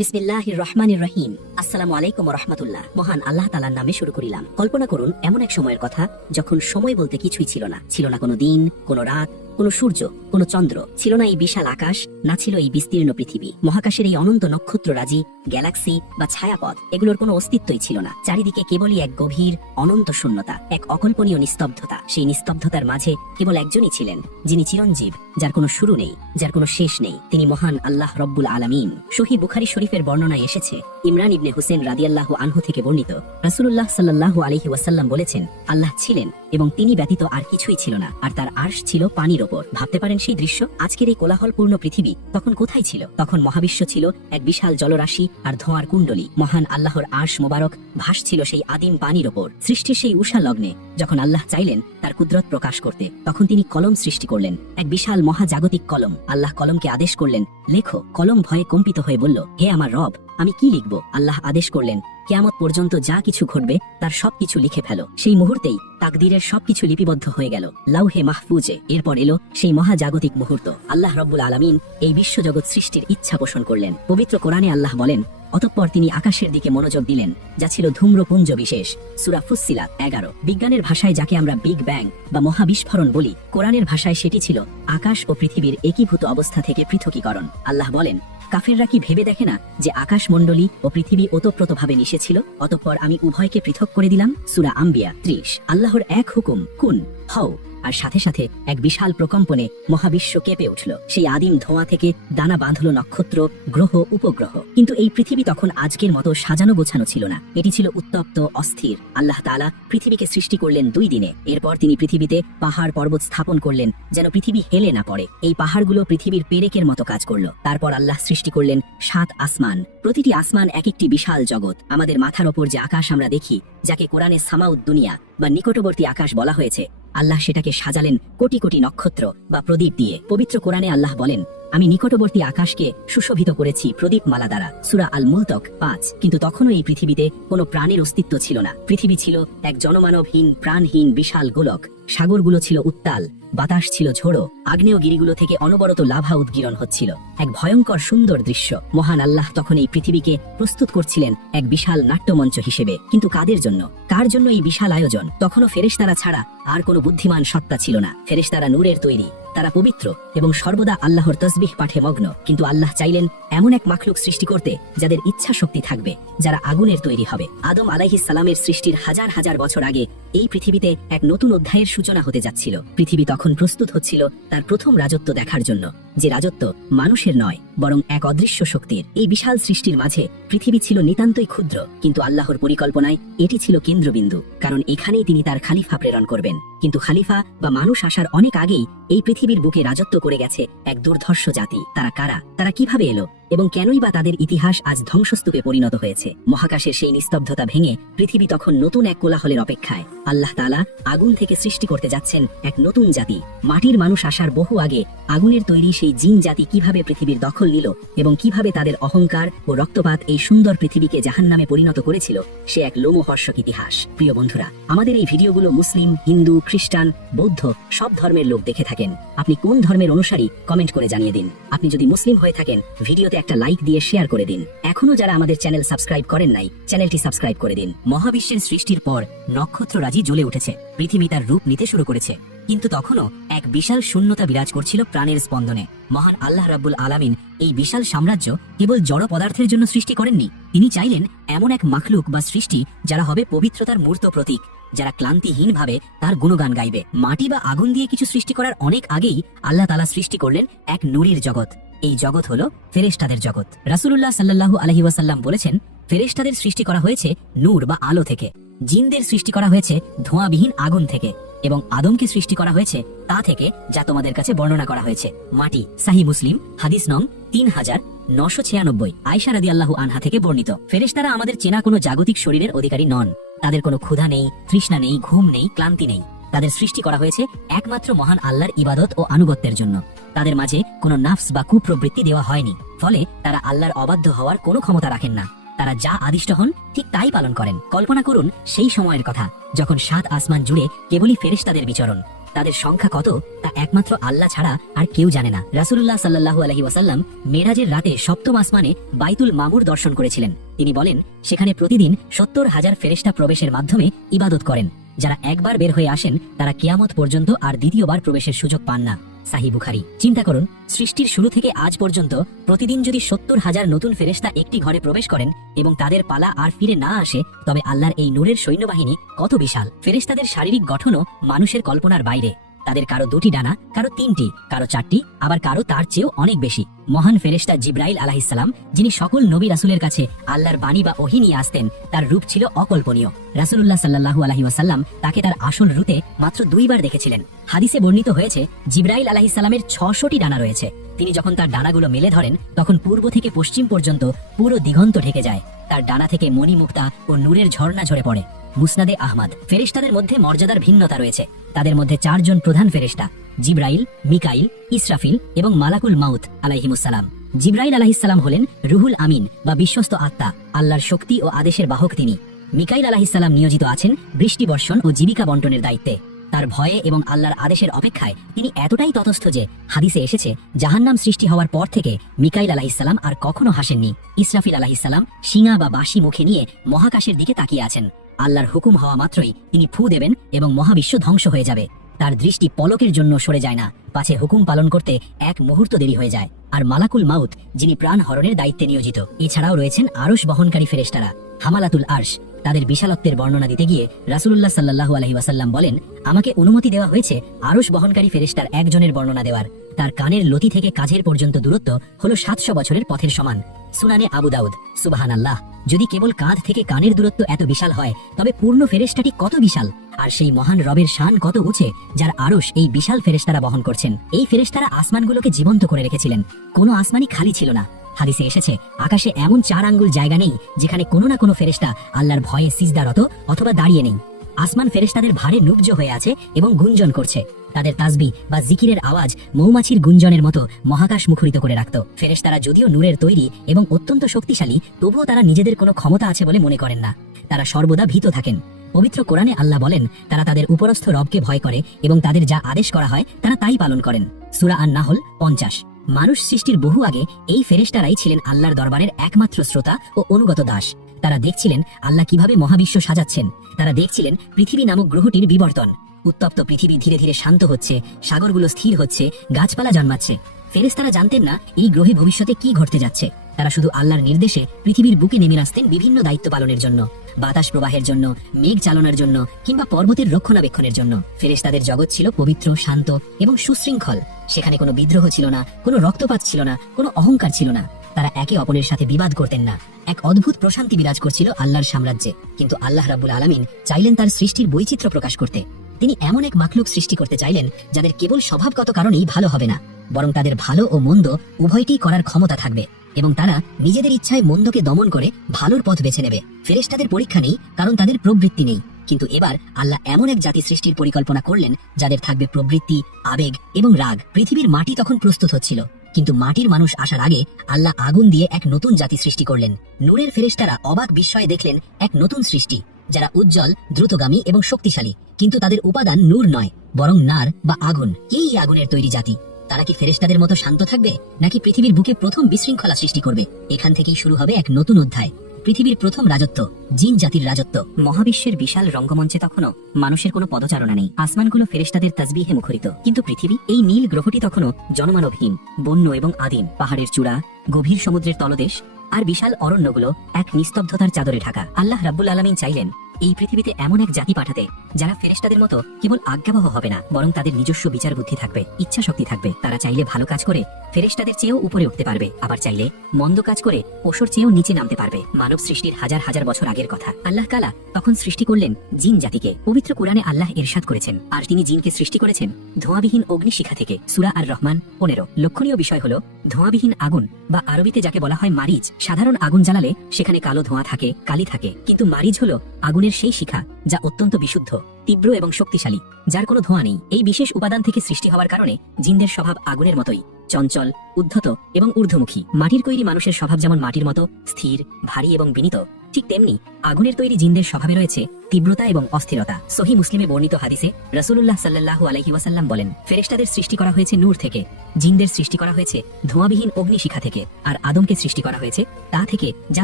বিসমিল্লাহির রহমানির রহিম। আসসালামু আলাইকুম ওয়া রাহমাতুল্লাহ। মহান আল্লাহ তাআলার নামে শুরু করিলাম। কল্পনা করুন এমন এক সময়ের কথা যখন সময় বলতে কিছুই ছিল না। ছিল না কোনো দিন, কোনো রাত, কোনো সূর্য, কোনো চন্দ্র, ছিল না এই বিশাল আকাশ, না ছিল এই বিস্তীর্ণ পৃথিবী। মহাকাশের এই অনন্ত নক্ষত্ররাজি, গ্যালাক্সি বা ছায়াপথ, এগুলোর কোনো অস্তিত্বই ছিল না। চারিদিকে কেবলই এক গভীর অনন্ত শূন্যতা, এক অকল্পনীয় নিস্তব্ধতা। সেই নিস্তব্ধতার মাঝে কেবল একজনই ছিলেন, যিনি চিরঞ্জীব, যার কোনো শুরু নেই, যার কোনো শেষ নেই। তিনি মহান আল্লাহ রব্বুল আলামিন। সহিহ বুখারী শরীফের বর্ণনায় এসেছে, ইমরান ইবনে হুসেন রাদিয়াল্লাহু আনহু থেকে বর্ণিত, রাসূলুল্লাহ সাল্লাল্লাহু আলাইহি ওয়াসাল্লাম বলেছেন, আল্লাহ ছিলেন এবং তিনি ব্যতীত আর কিছুই ছিল না, আর তার আরশ ছিল পানির ওপর। ভাবতে পারেন সেই দৃশ্য? আজকের এই কোলাহলপূর্ণ পৃথিবী তখন কোথায় ছিল? তখন মহাবিশ্ব ছিল এক বিশাল জলরাশি আর ধোঁয়ার কুণ্ডলী। মহান আল্লাহর আরশ মোবারক ভাসছিল সেই আদিম পানির ওপর। সৃষ্টির সেই উষা লগ্নে যখন আল্লাহ চাইলেন তার কুদরত প্রকাশ করতে, তখন তিনি কলম সৃষ্টি করলেন, এক বিশাল মহাজাগতিক কলম। আল্লাহ কলমকে আদেশ করলেন, লেখো। কলম ভয়ে কম্পিত হয়ে বলল, হে আমার রব, আমি কি লিখব? আল্লাহ আদেশ করলেন, কিয়ামত পর্যন্ত যা কিছু ঘটবে তার সবকিছু লিখে ফেলো। সেই মুহূর্তেই তাকদীরের সবকিছু লিপিবদ্ধ হয়ে গেল লাউহে মাহফুজে। এরপর এলো সেই মহাজাগতিক মুহূর্ত। আল্লাহ রব্বুল আলামিন এই বিশ্বজগৎ সৃষ্টির ইচ্ছা পোষণ করলেন। পবিত্র কোরআনে আল্লাহ বলেন, অতঃপর তিনি আকাশের দিকে মনোযোগ দিলেন, যা ছিল ধূম্রপুঞ্জ বিশেষ। সূরা ফুসসিলাত 11। বিজ্ঞানের ভাষায় যাকে আমরা বিগ ব্যাং বা মহাবিস্ফোরণ বলি, কোরআনের ভাষায় সেটি ছিল আকাশ ও পৃথিবীর একীভূত অবস্থা থেকে পৃথকীকরণ। আল্লাহ বলেন, কাফেররা কি ভেবে দেখে না যে আকাশমণ্ডলী ও পৃথিবী ওতপ্রোতভাবে মিশেছিল? অতঃপর আমি উভয়কে পৃথক করে দিলাম। সূরা আম্বিয়া 30। আল্লাহর এক হুকুম, কুন, হও, আর সাথে সাথে এক বিশাল প্রকম্পনে মহাবিশ্ব কেঁপে উঠল। সেই আদিম ধোঁয়া থেকে দানা বাঁধল নক্ষত্র, গ্রহ, উপগ্রহ। কিন্তু এই পৃথিবী তখন আজকের মতো সাজানো গোছানো ছিল না। এটি ছিল উত্তপ্ত, অস্থির। আল্লাহ তাআলা পৃথিবীকে সৃষ্টি করলেন 2 দিনে। এরপর তিনি পৃথিবীতে পাহাড় পর্বত স্থাপন করলেন, যেন পৃথিবী হেলে না পড়ে। এই পাহাড়গুলো পৃথিবীর পেরেকের মতো কাজ করলো। তারপর আল্লাহ সৃষ্টি করলেন 7 আসমান। প্রতিটি আসমান এক একটি বিশাল জগৎ। আমাদের মাথার ওপর যে আকাশ আমরা দেখি, যাকে কোরআনে সামাউদ দুনিয়া বা নিকটবর্তী আকাশ বলা হয়েছে, আল্লাহ সেটাকে সাজালেন কোটি কোটি নক্ষত্র বা প্রদীপ দিয়ে। পবিত্র কোরআনে আল্লাহ বলেন, আমি নিকটবর্তী আকাশকে সুশোভিত করেছি প্রদীপ মালা দ্বারা। সূরা আল মুলক 5। কিন্তু তখনও এই পৃথিবীতে কোনো প্রাণের অস্তিত্ব ছিল না। পৃথিবী ছিল এক জনমানবহীন, প্রাণহীন বিশাল গোলক। সাগরগুলো ছিল উত্তাল, বাতাস ছিল ঝোড়ো, আগ্নেয়গিরিগুলো থেকে অনবরত লাভা উদ্গীরণ হচ্ছিল। এক ভয়ঙ্কর সুন্দর দৃশ্য। মহান আল্লাহ তখন এই পৃথিবীকে প্রস্তুত করছিলেন এক বিশাল নাট্যমঞ্চ হিসেবে। কিন্তু কাদের জন্য? কার জন্য এই বিশাল আয়োজন? তখনও ফেরেশতারা ছাড়া আর কোনো বুদ্ধিমান সত্তা ছিল না। ফেরেশতারা নূরের তৈরি, তারা পবিত্র এবং সর্বদা আল্লাহর তসবিহ পাঠে মগ্ন। কিন্তু আল্লাহ চাইলেন এমন এক মাখলুক সৃষ্টি করতে যাদের ইচ্ছা শক্তি থাকবে, যারা আগুনের তৈরি হবে। আদম আলাইহিস সালামের সৃষ্টির হাজার হাজার বছর আগে এই পৃথিবীতে এক নতুন অধ্যায়ের সূচনা হতে যাচ্ছিল। পৃথিবী তখন প্রস্তুত হচ্ছিল তার প্রথম রাজত্ব দেখার জন্য, যে রাজত্ব মানুষের নয়, বরং এক অদৃশ্য শক্তির। এই বিশাল সৃষ্টির মাঝে পৃথিবী ছিল নিতান্তই ক্ষুদ্র, কিন্তু আল্লাহর পরিকল্পনায় এটি ছিল কেন্দ্রবিন্দু, কারণ এখানেই তিনি তার খালিফা প্রেরণ করবেন। কিন্তু খালিফা বা মানুষ আসার অনেক আগেই এই পৃথিবীর বুকে রাজত্ব করে গেছে এক দুর্ধর্ষ জাতি। তারা কারা? তারা কিভাবে এলো এবং কেনই বা তাদের ইতিহাস আজ ধ্বংসস্তূপে পরিণত হয়েছে? মহাকাশের সেই নিস্তব্ধতা ভেঙে পৃথিবী তখন নতুন এক কোলাহলের অপেক্ষায়। আল্লাহ তাআলা আগুন থেকে সৃষ্টি করতে যাচ্ছেন এক নতুন জাতি। মাটির মানুষ আসার বহু আগে আগুনের তৈরি সেই জিন জাতি কিভাবে পৃথিবীর দখল নিল এবং কিভাবে তাদের অহংকার ও রক্তপাত এই সুন্দর পৃথিবীকে জাহান্নামে পরিণত করেছিল, সে এক লোমহর্ষক ইতিহাস। প্রিয় বন্ধুরা, আমাদের এই ভিডিওগুলো মুসলিম, হিন্দু, খ্রিস্টান, বৌদ্ধ সব ধর্মের লোক দেখে থাকেন। আপনি কোন ধর্মের অনুসারী কমেন্ট করে জানিয়ে দিন। আপনি যদি মুসলিম হয়ে থাকেন, ভিডিওতে একটা লাইক দিয়ে শেয়ার করে দিন। এখনো যারা আমাদের চ্যানেল সাবস্ক্রাইব করেন নাই, চ্যানেলটি সাবস্ক্রাইব করে দিন। মহাবিশ্বের সৃষ্টির পর নক্ষত্ররাজি জ্বলে উঠেছে, পৃথিবী তার রূপ নিতে শুরু করেছে। কিন্তু তখনও এক বিশাল শূন্যতা বিরাজ করছিল প্রাণের স্পন্দনে। মহান আল্লাহ রাব্বুল আলামিন এই বিশাল সাম্রাজ্য কেবল জড় পদার্থের জন্য সৃষ্টি করেননি। তিনি চাইলেন এমন এক মাখলুক বা সৃষ্টি যারা হবে পবিত্রতার মূর্ত প্রতীক, যারা ক্লান্তিহীনভাবে তার গুণগান গাইবে। মাটি বা আগুন দিয়ে কিছু সৃষ্টি করার অনেক আগেই আল্লাহ তাআলা সৃষ্টি করলেন এক নূরের জগৎ। এই জগৎ হলো ফেরেশতাদের জগৎ। রাসূলুল্লাহ সাল্লাল্লাহু আলাইহি ওয়াসাল্লাম বলেছেন, ফেরেশতাদের সৃষ্টি করা হয়েছে নূর বা আলো থেকে, জিনদের সৃষ্টি করা হয়েছে ধোঁয়াবিহীন আগুন থেকে, এবং আদমকে সৃষ্টি করা হয়েছে তা থেকে যা তোমাদের কাছে বর্ণনা করা হয়েছে, মাটি। সাহিহ মুসলিম হাদিস নং 3996। আয়েশা রাদিয়াল্লাহু আনহা থেকে বর্ণিত। ফেরেশতারা আমাদের চেনা কোনো জাগতিক শরীরের অধিকারী নন। তাদের কোনো ক্ষুধা নেই, তৃষ্ণা নেই, ঘুম নেই, ক্লান্তি নেই। তাদের সৃষ্টি করা হয়েছে একমাত্র মহান আল্লাহর ইবাদত ও আনুগত্যের জন্য। তাদের মাঝে কোনো নাফস বা কুপ্রবৃত্তি দেওয়া হয়নি, ফলে তারা আল্লাহর অবাধ্য হওয়ার কোনো ক্ষমতা রাখেন না। তারা যা আদিষ্ট হন ঠিক তাই পালন করেন। কল্পনা করুন সেই সময়ের কথা যখন 7 আসমান জুড়ে কেবলই ফেরেশতাদের বিচরণ। তাদের সংখ্যা কত তা একমাত্র আল্লাহ ছাড়া আর কেউ জানে না। রাসূলুল্লাহ সাল্লাল্লাহু আলাইহি ওয়াসাল্লাম মেরাজের রাতে সপ্তম আসমানে বাইতুল মামুর দর্শন করেছিলেন। তিনি বলেন, সেখানে প্রতিদিন 70,000 ফেরেশতা প্রবেশের মাধ্যমে ইবাদত করেন। যারা একবার বের হয়ে আসেন তারা কিয়ামত পর্যন্ত আর দ্বিতীয়বার প্রবেশের সুযোগ পান না। সাহিহ বুখারী। চিন্তা করুন, সৃষ্টির শুরু থেকে আজ পর্যন্ত প্রতিদিন যদি 70,000 নতুন ফেরেশতা একটি ঘরে প্রবেশ করেন এবং তাদের পালা আর ফিরে না আসে, তবে আল্লাহর এই নূরের সৈন্যবাহিনী কত বিশাল। ফেরেশতাদের শারীরিক গঠনও মানুষের কল্পনার বাইরে। তাদের কারো 2টি ডানা, কারো 3টি, কারো 4টি, আবার কারো তার চেয়েও অনেক বেশি। মহান ফেরেশতা জিব্রাইল আলাইহিসসালাম, যিনি সকল নবী রাসূলের কাছে আল্লাহর বাণী বা ওহী নিয়ে আসতেন, তার রূপ ছিল অকল্পনীয়। রাসূলুল্লাহ সাল্লাল্লাহু আলাইহি ওয়াসাল্লাম তাকে তার আসল রূপে মাত্র 2 বার দেখেছিলেন। হাদিসে বর্ণিত হয়েছে, জিব্রাইল আলাইহিসসালামের 600টি ডানা রয়েছে। তিনি যখন তার ডানাগুলো মেলে ধরেন তখন পূর্ব থেকে পশ্চিম পর্যন্ত পুরো দিগন্ত ঢেকে যায়। তার ডানা থেকে মণিমুক্তা ও নূরের ঝর্ণা ঝরে পড়ে। মুসনাদে আহমদ। ফেরেশতাদের মধ্যে মর্যাদার ভিন্নতা রয়েছে। তাদের মধ্যে 4 জন প্রধান ফেরেশতা, জিব্রাইল, মিকাইল, ইসরাফিল এবং মালাকুল মাউত আলাইহিমুসসালাম। জিব্রাইল আলাইহিসসালাম হলেন রুহুল আমিন বা বিশ্বস্ত আত্মা, আল্লাহর শক্তি ও আদেশের বাহক তিনি। মিকাইল আলাইহিসসালাম নিয়োজিত আছেন বৃষ্টি বর্ষণ ও জীবিকা বন্টনের দায়িত্বে। তার ভয়ে এবং আল্লাহর আদেশের অপেক্ষায় তিনি এতটাই তটস্থ যে হাদিসে এসেছে, জাহান্নাম সৃষ্টি হওয়ার পর থেকে মিকাইল আলাইহিসসালাম আর কখনো হাসেননি। ইসরাফিল আলাইহিসসালাম শিঙা বা বাঁশি মুখে নিয়ে মহাকাশের দিকে তাকিয়ে আছেন। আল্লাহর হুকুম হওয়া মাত্রই তিনি ফু দেবেন এবং মহাবিশ্ব ধ্বংস হয়ে যাবে। তার দৃষ্টি পলকের জন্য সরে যায় না, পাছে হুকুম পালন করতে এক মুহূর্ত দেরি হয়ে যায়। আর মালাকুল মাউত, যিনি প্রাণ হরণের দায়িত্বে নিয়োজিত। এছাড়াও রয়েছেন আরশ বহনকারী ফেরেশতারা, হামালাতুল আরশ। তাদের বিশালত্বের বর্ণনা দিতে গিয়ে রাসূলুল্লাহ সাল্লাল্লাহু আলাইহি ওয়াসাল্লাম বলেন, আমাকে অনুমতি দেওয়া হয়েছে আরশ বহনকারী ফেরেশতার একজনের বর্ণনা দেওয়ার। তার কানের লতি থেকে কাঁধের পর্যন্ত দূরত্ব হলো 700 বছরের পথের সমান। সুনানে আবু দাউদ। সুবহানাল্লাহ, যদি কেবল কাঁধ থেকে কানের দূরত্ব এত বিশাল হয়, তবে পূর্ণ ফেরেশতাটি কত বিশাল। আর সেই মহান রবের শান কত উঁচে, যার আরশ এই বিশাল ফেরেশতারা বহন করছেন। এই ফেরেশতারা আসমানগুলোকে জীবন্ত করে রেখেছিলেন। কোনো আসমানই খালি ছিল না। হাদিসে এসেছে, আকাশে এমন 4 আঙ্গুল জায়গা নেই যেখানে কোনো না কোনো ফেরেশতা আল্লাহর ভয়ে সিজদারত অথবা দাঁড়িয়ে নেই। আসমান ফেরেশতাদের ভারে নুব্জ হয়ে আছে এবং গুঞ্জন করছে। তাদের তাসবিহ বা জিকিরের আওয়াজ মৌমাছির গুঞ্জনের মতো মহাকাশ মুখরিত করে রাখত। ফেরেশতারা যদিও নূরের তৈরি এবং অত্যন্ত শক্তিশালী, তবুও তারা নিজেদের কোনো ক্ষমতা আছে বলে মনে করেন না। তারা সর্বদা ভীত থাকেন। পবিত্র কোরআনে আল্লাহ বলেন, তারা তাদের উপরস্থ রবকে ভয় করে এবং তাদের যা আদেশ করা হয় তারা তাই পালন করেন। সূরা আন-নাহল 50। মানুষ সৃষ্টির বহু আগে এই ফেরেশতারাই ছিলেন আল্লাহর দরবারের একমাত্র শ্রোতা ও অনুগত দাস। তারা দেখছিলেন আল্লাহ কিভাবে মহাবিশ্ব সাজাচ্ছেন। তারা দেখছিলেন পৃথিবী নামক গ্রহটির বিবর্তন। উত্তপ্ত পৃথিবী ধীরে ধীরে শান্ত হচ্ছে, সাগরগুলো স্থির হচ্ছে, গাছপালা জন্মাচ্ছে। ফেরেশতারা জানতেন না এই গ্রহে ভবিষ্যতে কি ঘটতে যাচ্ছে। তারা শুধু আল্লাহর নির্দেশে পৃথিবীর বুকে নেমে আসতেন বিভিন্ন দায়িত্ব পালনের জন্য, বাতাস প্রবাহের জন্য, মেঘ চালনার জন্য, কিংবা পর্বতের রক্ষণাবেক্ষণের জন্য। ফেরেশতাদের জগৎ ছিল পবিত্র, শান্ত এবং সুশৃঙ্খল। সেখানে কোনো বিদ্রোহ ছিল না, কোনো রক্তপাত ছিল না, কোনো অহংকার ছিল না। তারা একে অপরের সাথে বিবাদ করতেন না। এক অদ্ভুত প্রশান্তি বিরাজ করছিল আল্লাহর সাম্রাজ্যে। কিন্তু আল্লাহ রাব্বুল আলামিন চাইলেন তার সৃষ্টির বৈচিত্র্য প্রকাশ করতে। তিনি এমন এক মাখলুক সৃষ্টি করতে চাইলেন যাদের কেবল স্বভাবগত কারণেই ভালো হবে না, বরং তাদের ভালো ও মন্দ উভয়টিই করার ক্ষমতা থাকবে এবং তারা নিজেদের ইচ্ছায় মন্দকে দমন করে ভালোর পথ বেছে নেবে। ফেরেশতাদের পরীক্ষা নেই, কারণ তাদের প্রবৃত্তি নেই। কিন্তু এবার আল্লাহ এমন এক জাতি সৃষ্টির পরিকল্পনা করলেন যাদের থাকবে প্রবৃত্তি, আবেগ এবং রাগ। পৃথিবীর মাটি তখন প্রস্তুত হচ্ছিল, কিন্তু মাটির মানুষ আসার আগে আল্লাহ আগুন দিয়ে এক নতুন জাতি সৃষ্টি করলেন। নূরের ফেরেশতারা অবাক বিস্ময়ে দেখলেন এক নতুন সৃষ্টি, যারা উজ্জ্বল, দ্রুতগামী এবং শক্তিশালী। কিন্তু তাদের উপাদান নূর নয়, বরং নার বা আগুন। এই আগুনের তৈরি জাতি। তারা কি ফেরেশতাদের মতো শান্ত থাকবে, নাকি পৃথিবীর বুকে প্রথম বিশৃঙ্খলা সৃষ্টি করবে? এখান থেকেই শুরু হবে এক নতুন অধ্যায়, পৃথিবীর প্রথম রাজত্ব, জিন জাতির রাজত্ব। মহাবিশ্বের বিশাল রঙ্গমঞ্চে তখনও মানুষের কোনো পদচারণা নেই। আসমানগুলো ফেরেশতাদের তাসবিহে মুখরিত, কিন্তু পৃথিবী, এই নীল গ্রহটি তখনও জনমানবহীন, বন্য এবং আদিম। পাহাড়ের চূড়া, গভীর সমুদ্রের তলদেশ আর বিশাল অরণ্যগুলো এক নিস্তব্ধতার চাদরে ঢাকা। আল্লাহ রাব্বুল আলামিন চাইলেন এই পৃথিবীতে এমন এক জাতি পাঠাতে যারা ফেরেশতাদের মতো কেবল আজ্ঞাবহ হবে না, বরং তাদের নিজস্ব বিচার বুদ্ধি থাকবে, ইচ্ছা শক্তি থাকবে। তারা চাইলে ভালো কাজ করে ফেরেশতাদের চেয়েও উপরে উঠতে পারবে, আবার চাইলে মন্দ কাজ করে পশুর চেয়েও নিচে নামতে পারবে। মানব সৃষ্টির হাজার হাজার বছর আগের কথা। আল্লাহ তাআলা তখন সৃষ্টি করলেন জিন জাতিকে। পবিত্র কুরআনে আল্লাহ ইরশাদ করেছেন, আর তিনি জিনকে সৃষ্টি করেছেন ধোঁয়াবিহীন অগ্নিশিখা থেকে। সূরা আর রহমান 15। লক্ষণীয় বিষয় হলো ধোঁয়াবিহীন আগুন, বা আরবিতে যাকে বলা হয় মারিজ। সাধারণ আগুন জ্বালালে সেখানে কালো ধোঁয়া থাকে, কালি থাকে, কিন্তু মারিজ হলো আগুনের সেই শিখা যা অত্যন্ত বিশুদ্ধ, তীব্র এবং শক্তিশালী, যার কোনো ধোঁয়া নেই। এই বিশেষ উপাদান থেকে সৃষ্টি হওয়ার কারণে জিনদের স্বভাব আগুনের মতোই, চঞ্চল, উদ্ধত এবং ঊর্ধ্বমুখী। মাটির তৈরি মানুষের স্বভাব যেমন মাটির মতো স্থির, ভারী এবং বিনীত, ঠিক তেমনি আগুনের তৈরি জিনদের স্বভাবে রয়েছে তীব্রতা এবং অস্থিরতা। সহি মুসলিমে বর্ণিত হাদিসে রাসূলুল্লাহ সাল্লাল্লাহু আলাইহি ওয়াসাল্লাম বলেন, ফেরেশতাদের সৃষ্টি করা হয়েছে নূর থেকে, জিনদের সৃষ্টি করা হয়েছে ধোঁয়াবিহীন অগ্নিশিখা থেকে, আর আদমকে সৃষ্টি করা হয়েছে তা থেকে যা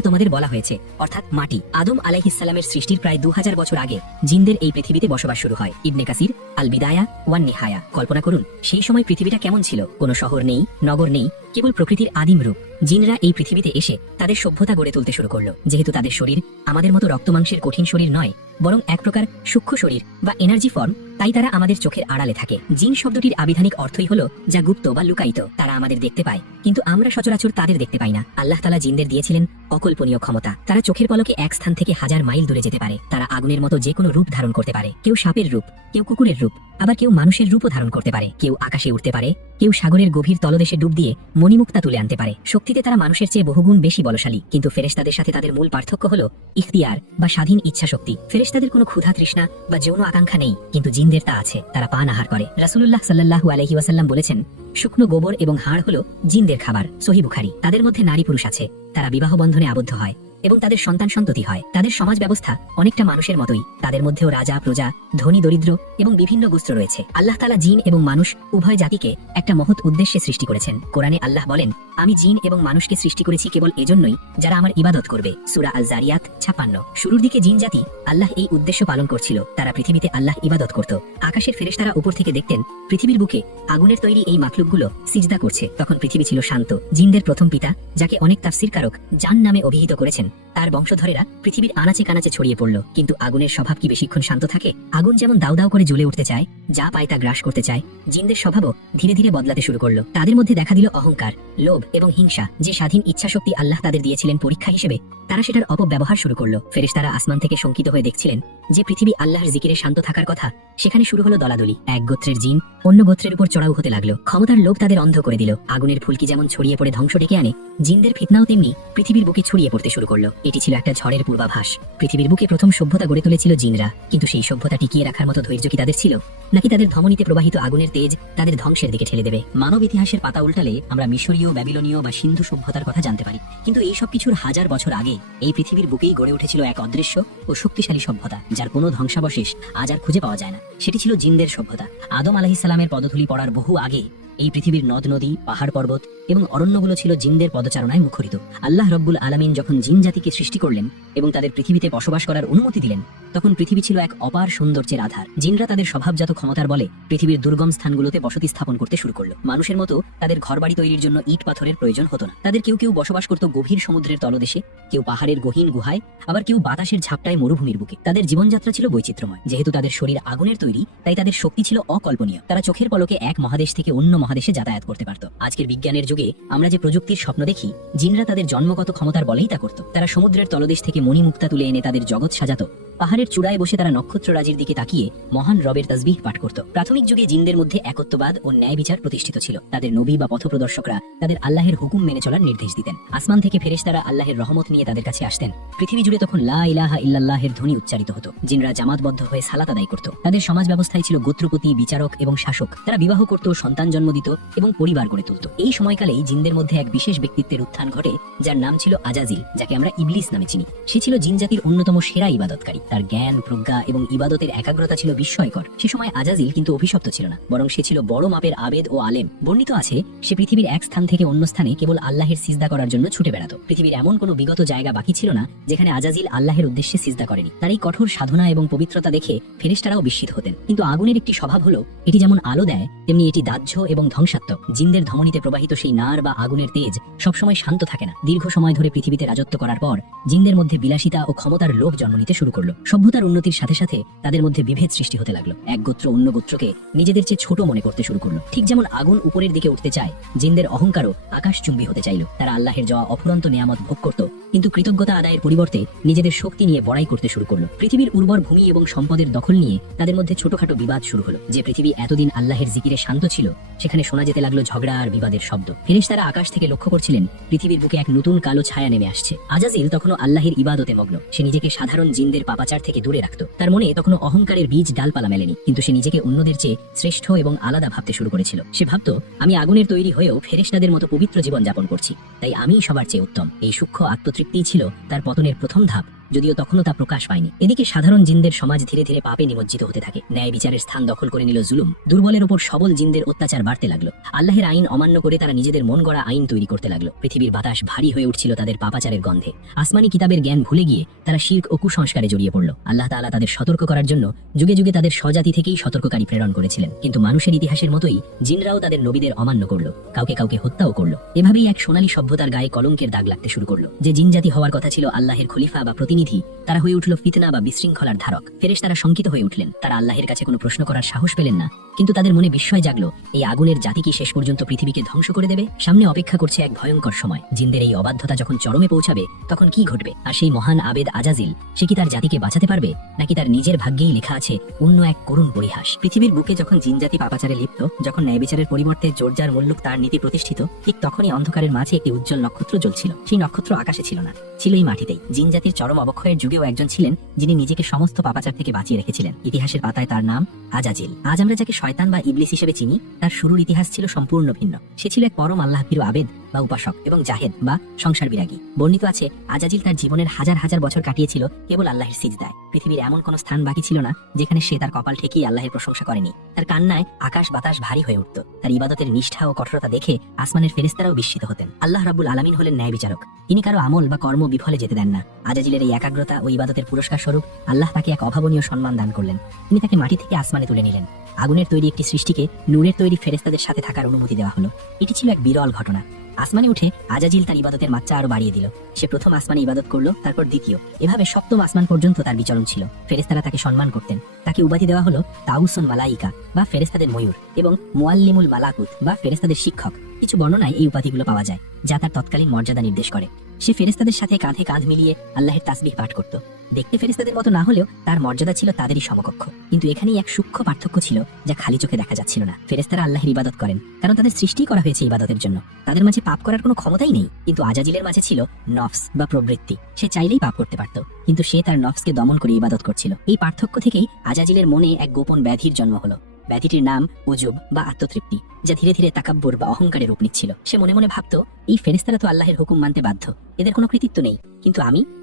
তোমাদের বলা হয়েছে, অর্থাৎ মাটি। আদম আলাইহিস সালামের সৃষ্টির প্রায় 2000 বছর আগে জিনদের এই পৃথিবীতে বসবাস শুরু হয়। ইবনে কাসির আল বিদায়া ওয়ান নিহায়া। কল্পনা করুন সেই সময় পৃথিবীটা কেমন ছিল। কোনো শহর নেই, নগর নেই, কেবল প্রকৃতির আদিম রূপ। জিনরা এই পৃথিবীতে এসে তাদের সভ্যতা গড়ে তুলতে শুরু করলো। যেহেতু তাদের শরীর আমাদের মতো রক্তমাংসের কঠিন শরীর নয়, বরং এক প্রকার সূক্ষ্ম শরীর বা এনার্জি ফর্ম, তাই তারা আমাদের চোখের আড়ালে থাকে। জিন শব্দটির আবিধানিক অর্থই হলো যা গুপ্ত বা লুকায়িত। তারা আমাদের দেখতে পায়, কিন্তু আমরা সচরাচর তাদের দেখতে পাই না। আল্লাহ তাআলা জিনদের দিয়েছিলেন অকল্পনীয় ক্ষমতা। তারা চোখের পলকে এক স্থান থেকে 1000 মাইল দূরে যেতে পারে। তারা আগুনের মতো যে কোনো রূপ ধারণ করতে পারে। কেউ সাপের রূপ, কেউ কুকুরের রূপ, আবার কেউ মানুষের রূপও ধারণ করতে পারে। কেউ আকাশে উঠতে পারে, কেউ সাগরের গভীর তলদেশে ডুব দিয়ে মণিমুক্তা তুলে আনতে পারে। শক্তিতে তারা মানুষের চেয়ে বহুগুণ বেশি বলশালী। কিন্তু ফেরেশতাদের সাথে তাদের মূল পার্থক্য হলো ইখতিয়ার বা স্বাধীন ইচ্ছা শক্তি। ফেরেশতাদের কোনো ক্ষুধা তৃষ্ণা বা যৌন আকাঙ্ক্ষা নেই, কিন্তু জিনদের তা আছে। তারা পান আহার করে। রাসূলুল্লাহ সাল্লাল্লাহু আলাইহি ওয়াসাল্লাম বলেছেন, শুকনো গোবর এবং হাড় হলো জিনদের খাবার। সহিহ বুখারী। তাদের মধ্যে নারী পুরুষ আছে। তারা বিবাহ বন্ধনে আবদ্ধ হয় এবং তাদের সন্তান সন্ততি হয়। তাদের সমাজ ব্যবস্থা অনেকটা মানুষের মতোই। তাদের মধ্যেও রাজা প্রজা, ধনী দরিদ্র এবং বিভিন্ন গোত্র রয়েছে। আল্লাহ তাআলা জিন এবং মানুষ উভয় জাতিকে একটা মহৎ উদ্দেশ্যে সৃষ্টি করেছেন। কোরআনে আল্লাহ বলেন, আমি জিন এবং মানুষকে সৃষ্টি করেছি কেবল এজন্যই যারা আমার ইবাদত করবে। সূরা আল জারিয়াত 56। শুরুর দিকে জিন জাতি আল্লাহ এই উদ্দেশ্য পালন করছিল। তারা পৃথিবীতে আল্লাহ ইবাদত করত। আকাশের ফেরেশতারা উপর থেকে দেখতেন পৃথিবীর বুকে আগুনের তৈরি এই মাখলুকগুলো সিজদা করছে। তখন পৃথিবী ছিল শান্ত। জিনদের প্রথম পিতা, যাকে অনেক তাফসীরকারক জান নামে অভিহিত করেছেন, তার বংশধরেরা পৃথিবীর আনাচে কানাচে ছড়িয়ে পড়ল। কিন্তু আগুনের স্বভাব কি বেশিক্ষণ শান্ত থাকে? আগুন যেমন দাউ দাউ করে জ্বলে উঠতে চায়, যা পায় তা গ্রাস করতে চায়, জিনদের স্বভাবও ধীরে ধীরে বদলাতে শুরু করলো। তাদের মধ্যে দেখা দিল অহংকার, লোভ এবং হিংসা। যে স্বাধীন ইচ্ছাশক্তি আল্লাহ তাদের দিয়েছিলেন পরীক্ষা হিসেবে, তারা সেটার অপব্যবহার শুরু করলো। ফেরেশতারা আসমান থেকে শঙ্কিত হয়ে দেখছিলেন যে পৃথিবী আল্লাহর জিকিরে শান্ত থাকার কথা, সেখানে শুরু হলো দলাদলি। এক গোত্রের জিন অন্য গোত্রের উপর চড়াও হতে লাগলো। ক্ষমতার লোভ তাদের অন্ধ করে দিল। আগুনের ফুলকি যেমন ছড়িয়ে পড়ে ধ্বংস ডেকে আনে, জিনদের ফিতনাও তেমনি পৃথিবীর বুকে ছড়িয়ে পড়তে শুরু করলো। এটি ছিল একটা ঝড়ের পূর্বাভাস। পৃথিবীর বুকে প্রথম সভ্যতা গড়ে তুলেছিল জিনরা। কিন্তু সেই সভ্যতা টিকিয়ে রাখার মতো ধৈর্য কি তাদের ছিল, নাকি তাদের ধমনীতে প্রবাহিত আগুনের তেজ তাদের ধ্বংসের দিকে ঠেলে দেবে? মানব ইতিহাসের পাতা উল্টালে আমরা মিশরীয়, ব্যাবিলনীয় বা সিন্ধু সভ্যতার কথা জানতে পারি। কিন্তু এই সব কিছুর 1000 বছর আগে এই পৃথিবীর বুকেই গড়ে উঠেছিল এক অদৃশ্য ও শক্তিশালী সভ্যতা, যার কোনো ধ্বংসাবশেষ আজ আর খুঁজে পাওয়া যায় না। সেটি ছিল জিনদের সভ্যতা। আদম আলাইহিস সালামের পদধূলি পড়ার বহু আগে এই পৃথিবীর নদ নদী, পাহাড় পর্বত এবং অরণ্যগুলো ছিল জিনদের পদচারণায় মুখরিত। আল্লাহ রব্বুল আলামিন যখন জিন জাতিকে সৃষ্টি করলেন এবং তাদের পৃথিবীতে বসবাস করার অনুমতি দিলেন, তখন পৃথিবী ছিল এক অপার সৌন্দর্যের আধার। জিনরা তাদের স্বভাবজাত ক্ষমতার বলে পৃথিবীর দুর্গম স্থানগুলোতে বসতি স্থাপন করতে শুরু করলো। মানুষের মতো তাদের ঘরবাড়ি তৈরির জন্য ইট পাথরের প্রয়োজন হতো না। তাদের কেউ কেউ বসবাস করত গভীর সমুদ্রের তলদেশে, কেউ পাহাড়ের গহীন গুহায়, আবার কেউ বাতাসের ঝাপটায় মরুভূমির বুকে। তাদের জীবনযাত্রা ছিল বৈচিত্র্যময়। যেহেতু তাদের শরীর আগুনের তৈরি, তাই তাদের শক্তি ছিল অকল্পনীয়। তারা চোখের পলকে এক মহাদেশ থেকে অন্য মহাদেশে যাতায়াত করতে পারত। আজকের বিজ্ঞানের যুগে আমরা যে প্রযুক্তির স্বপ্ন দেখি, জিনরা তাদের জন্মগত ক্ষমতার বলেই তা করত। তারা সমুদ্রের তলদেশ থেকে মণিমুক্তা তুলে এনে তাদের জগৎ সাজাত। পাহাড়ের চূড়ায় বসে তারা নক্ষত্ররাজির দিকে তাকিয়ে মহান রবের তাসবিহ পাঠ করত। প্রাথমিক যুগে জিনদের মধ্যে একত্ববাদ ও ন্যায় বিচার প্রতিষ্ঠিত ছিল। তাদের নবী বা পথপ্রদর্শকরা তাদের আল্লাহের হুকুম মেনে চলার নির্দেশ দিতেন। আসমান থেকে ফেরেশতারা আল্লাহের রহমত নিয়ে তাদের কাছে আসতেন। পৃথিবী জুড়ে তখন লা ইলাহা ইল্লাল্লাহের ধ্বনি উচ্চারিত হতো। জিনরা জামাতবদ্ধ হয়ে সালাত আদায় করত। তাদের সমাজ ব্যবস্থায় ছিল গোত্রপতি, বিচারক এবং শাসক। তারা বিবাহ করত, সন্তান জন্ম দিত এবং পরিবার গড়ে তুলত। এই সময়কালেই জিনদের মধ্যে এক বিশেষ ব্যক্তিত্বের উত্থান ঘটে, যার নাম ছিল আজাজিল, যাকে আমরা ইবলিস নামে চিনি। সে ছিল জিন জাতির অন্যতম সেরা ইবাদতকারী। তার জ্ঞান, প্রজ্ঞা এবং ইবাদতের একাগ্রতা ছিল বিস্ময়কর। সে সময় আজাজিল কিন্তু অভিশপ্ত ছিল না, বরং সে ছিল বড় মাপের আবেদ ও আলেম। বর্ণিত আছে সে পৃথিবীর এক স্থান থেকে অন্য স্থানে কেবল আল্লাহের সিজদা করার জন্য ছুটে বেড়াত। পৃথিবীর এমন কোনো বিগত জায়গা বাকি ছিল না যেখানে আজাজিল আল্লাহের উদ্দেশ্যে সিজদা করেনি। তার এই কঠোর সাধনা এবং পবিত্রতা দেখে ফেরেশতারাও বিস্মিত হতেন। কিন্তু আগুনের একটি স্বভাব হলো, এটি যেমন আলো দেয়, তেমনি এটি দাহ্য এবং ধ্বংসাত্মক। জিনদের ধমনীতে প্রবাহিত সেই নার বা আগুনের তেজ সবসময় শান্ত থাকে না। দীর্ঘ সময় ধরে পৃথিবীতে রাজত্ব করার পর জিনদের মধ্যে বিলাসিতা ও ক্ষমতার লোভ জন্ম নিতে শুরু করলো। সভ্যতার উন্নতির সাথে সাথে তাদের মধ্যে বিভেদ সৃষ্টি হতে লাগলো। এক গোত্র অন্য গোত্রকে নিজেদের চেয়ে ছোট মনে করতে শুরু করলো। ঠিক যেমন আগুন উপরের দিকে উঠতে চায়, জিনদের অহংকারও আকাশচুম্বী হতে চাইল। তারা আল্লাহের দেওয়া অফুরন্ত নিয়ামত ভোগ করত, কিন্তু কৃতজ্ঞতা আদায়ের পরিবর্তে নিজেদের শক্তি নিয়ে বড়াই করতে শুরু করলো। পৃথিবীর উর্বর ভূমি এবং সম্পদের দখল নিয়ে তাদের মধ্যে ছোটখাটো বিবাদ শুরু হলো। যে পৃথিবী এতদিন আল্লাহের জিকিরে শান্ত ছিল, সেখানে শোনা যেতে লাগলো ঝগড়া আর বিবাদের শব্দ। ফেরেশতারা আকাশ থেকে লক্ষ্য করছিলেন পৃথিবীর বুকে এক নতুন কালো ছায়া নেমে আসছে। আজাজিল তখনও আল্লাহের ইবাদতে মগ্ন। সে নিজেকে সাধারণ জিনদের পাপাচার থেকে দূরে রাখত। তার মনে তখনও অহংকারের বীজ ডালপালা মেলেনি, কিন্তু সে নিজেকে অন্যদের চেয়ে শ্রেষ্ঠ এবং আলাদা ভাবতে শুরু করেছিল। সে ভাবত, আমি আগুনের তৈরি হয়েও ফেরেশতাদের মতো পবিত্র জীবন যাপন করছি, তাই আমি সবার চেয়ে উত্তম। এই সূক্ষ্ম আত্মতৃপ্তিই ছিল তার পতনের প্রথম ধাপ। যদিও তখনও তা প্রকাশ পায়নি। এদিকে সাধারণ জিনদের সমাজ ধীরে ধীরে পাপে নিমজ্জিত হতে থাকে। ন্যায় বিচারের স্থান দখল করে নিল জুলুম। দুর্বলের ওপর সবল জিনদের অত্যাচার বাড়তে লাগলো। আল্লাহের আইন অমান্য করে তারা নিজেদের মন গড়া আইন তৈরি করতে লাগলো। পৃথিবীর বাতাস ভারী হয়ে উঠছিল তাদের পাপাচারের গন্ধে। আসমানি কিতাবের জ্ঞান ভুলে গিয়ে তারা শিরক ও কুসংস্কারে জড়িয়ে পড়ল। আল্লাহ তাআলা তাদের সতর্ক করার জন্য যুগে যুগে তাদের স্বজাতি থেকেই সতর্ককারী প্রেরণ করেছিলেন। কিন্তু মানুষের ইতিহাসের মতোই জিনরাও তাদের নবীদের অমান্য করলো, কাউকে কাউকে হত্যাও করলো। এভাবেই এক সোনালী সভ্যতার গায়ে কলঙ্কের দাগ লাগতে শুরু করলো। যে জিন জাতি হওয়ার কথা ছিল আল্লাহের খলিফা বা প্রতিনিধি, তারা হয়ে উঠল ফিতনা বা বিশৃঙ্খলার ধারক। ফেরেশতারা শঙ্কিত হয়ে উঠলেন। তারা আল্লাহের কাছে কোনো প্রশ্ন করার সাহস পেলেন না। কিন্তু তাদের মনে বিস্ময় জাগলো, এই আগুনের জাতি কি শেষ পর্যন্ত পৃথিবীকে ধ্বংস করে দেবে? সামনে অপেক্ষা করছে এক ভয়ঙ্কর সময়। জিনদের এই অবাধ্যতা যখন চরমে পৌঁছাবে তখন কি ঘটবে? আর সেই মহান আবেদ আজাজিল, সে কি তার জাতিকে বাঁচাতে পারবে, নাকি তার নিজের ভাগ্যেই লেখা আছে অন্য এক করুণ পরিহাস? পৃথিবীর বুকে যখন জিনজাতি পাপাচারে লিপ্ত, যখন ন্যায় বিচারের পরিবর্তে জোরজার মুল্লুক তার নীতি প্রতিষ্ঠিত, ঠিক তখনই অন্ধকারের মাঝে একটি উজ্জ্বল নক্ষত্র জ্বলছিল। সেই নক্ষত্র আকাশে ছিল না, ছিল এই মাটিতেই। জিনজাতির চরম অবক্ষয়ের যুগেও একজন ছিলেন যিনি নিজেকে সমস্ত পাপাচার থেকে বাঁচিয়ে রেখেছিলেন। ইতিহাসের পাতায় তার নাম আজাজিল। আজ আমরা যাকে শয়তান বা ইবলিস হিসেবে চিনি, তার শুরুর ইতিহাস ছিল সম্পূর্ণ ভিন্ন। সে ছিল এক পরম আল্লাহভীরু আবেদ বা উপাসক এবং জাহেদ বা সংসার বিরাগী। বর্ণিত আছে আজাজিল তার জীবনের হাজার হাজার বছর কাটিয়েছিল কেবল আল্লাহের সিজদায়। পৃথিবীর এমন কোন স্থান বাকি ছিল না যেখানে সে তার কপাল ঠেকিয়ে আল্লাহের প্রশংসা করেনি। তার কান্নায় আকাশ বাতাস ভারী হয়ে উঠত। তার ইবাদতের নিষ্ঠা ও কঠোরতা দেখে আসমানের ফেরেশতারাও বিস্মিত হতেন। আল্লাহ রাব্বুল আলামিন হলেন ন্যায় বিচারক। তিনি কারো আমল বা কর্ম বিফলে যেতে দেন না। আজাজিলের এই একাগ্রতা ও ইবাদতের পুরস্কার স্বরূপ আল্লাহ তাকে এক অভাবনীয় সম্মান দান করলেন। তিনি তাকে মাটি থেকে আসমানে তুলে নিলেন। আগুনের তৈরি একটি সৃষ্টিকে নূরের তৈরি ফেরেশতাদের সাথে থাকার অনুমতি দেওয়া হলো। এটি ছিল এক বিরল ঘটনা। আসমানে উঠে আজাজিল তার ইবাদতের মাত্রা আরো বাড়িয়ে দিল। সে প্রথম আসমানে ইবাদত করলো, তারপর দ্বিতীয়, এভাবে সপ্তম আসমান পর্যন্ত তার বিচরণ ছিল। ফেরেশতারা তাকে সম্মান করতেন। তাকে উপাধি দেওয়া হলো তাউসুন মালাইকা বা ফেরেশতাদের ময়ূর এবং মুআল্লিমুল মালাকুত বা ফেরেশতাদের শিক্ষক। কিছু বর্ণনায় এই উপাধিগুলো পাওয়া যায়, যা তার তৎকালীন মর্যাদা নির্দেশ করে। সে ফেরেশতাদের সাথে কাঁধে কাঁধ মিলিয়ে আল্লাহের তাসবিহ পাঠ করত। দেখতে ফেরেশতাদের মতো না হলেও তার মর্যাদা ছিল তাদেরই সমকক্ষ। কিন্তু এখানেই এক সূক্ষ্ম পার্থক্য ছিল, যা খালি চোখে দেখা যাচ্ছিল না। ফেরেশতারা আল্লাহের ইবাদত করেন কারণ তাদের সৃষ্টি করা হয়েছে ইবাদতের জন্য। তাদের মাঝে পাপ করার কোনো ক্ষমতাই নেই। কিন্তু আজাজিলের মাঝে ছিল নফস বা প্রবৃত্তি। সে চাইলেই পাপ করতে পারত, কিন্তু সে তার নফসকে দমন করে ইবাদত করছিল। এই পার্থক্য থেকেই আজাজিলের মনে এক গোপন ব্যাধির জন্ম হলো। ব্যাধিটির নাম উজুব বা আত্মতৃপ্তি, যা ধীরে ধীরে তাকাব্বুর বা অহংকারের রূপ নিচ্ছিল। সে মনে মনে ভাবত, এই ফেরেশতারা তো আল্লাহের হুকুম মানতে বাধ্য, এদের কোনো কৃতিত্ব নেই। কিন্তু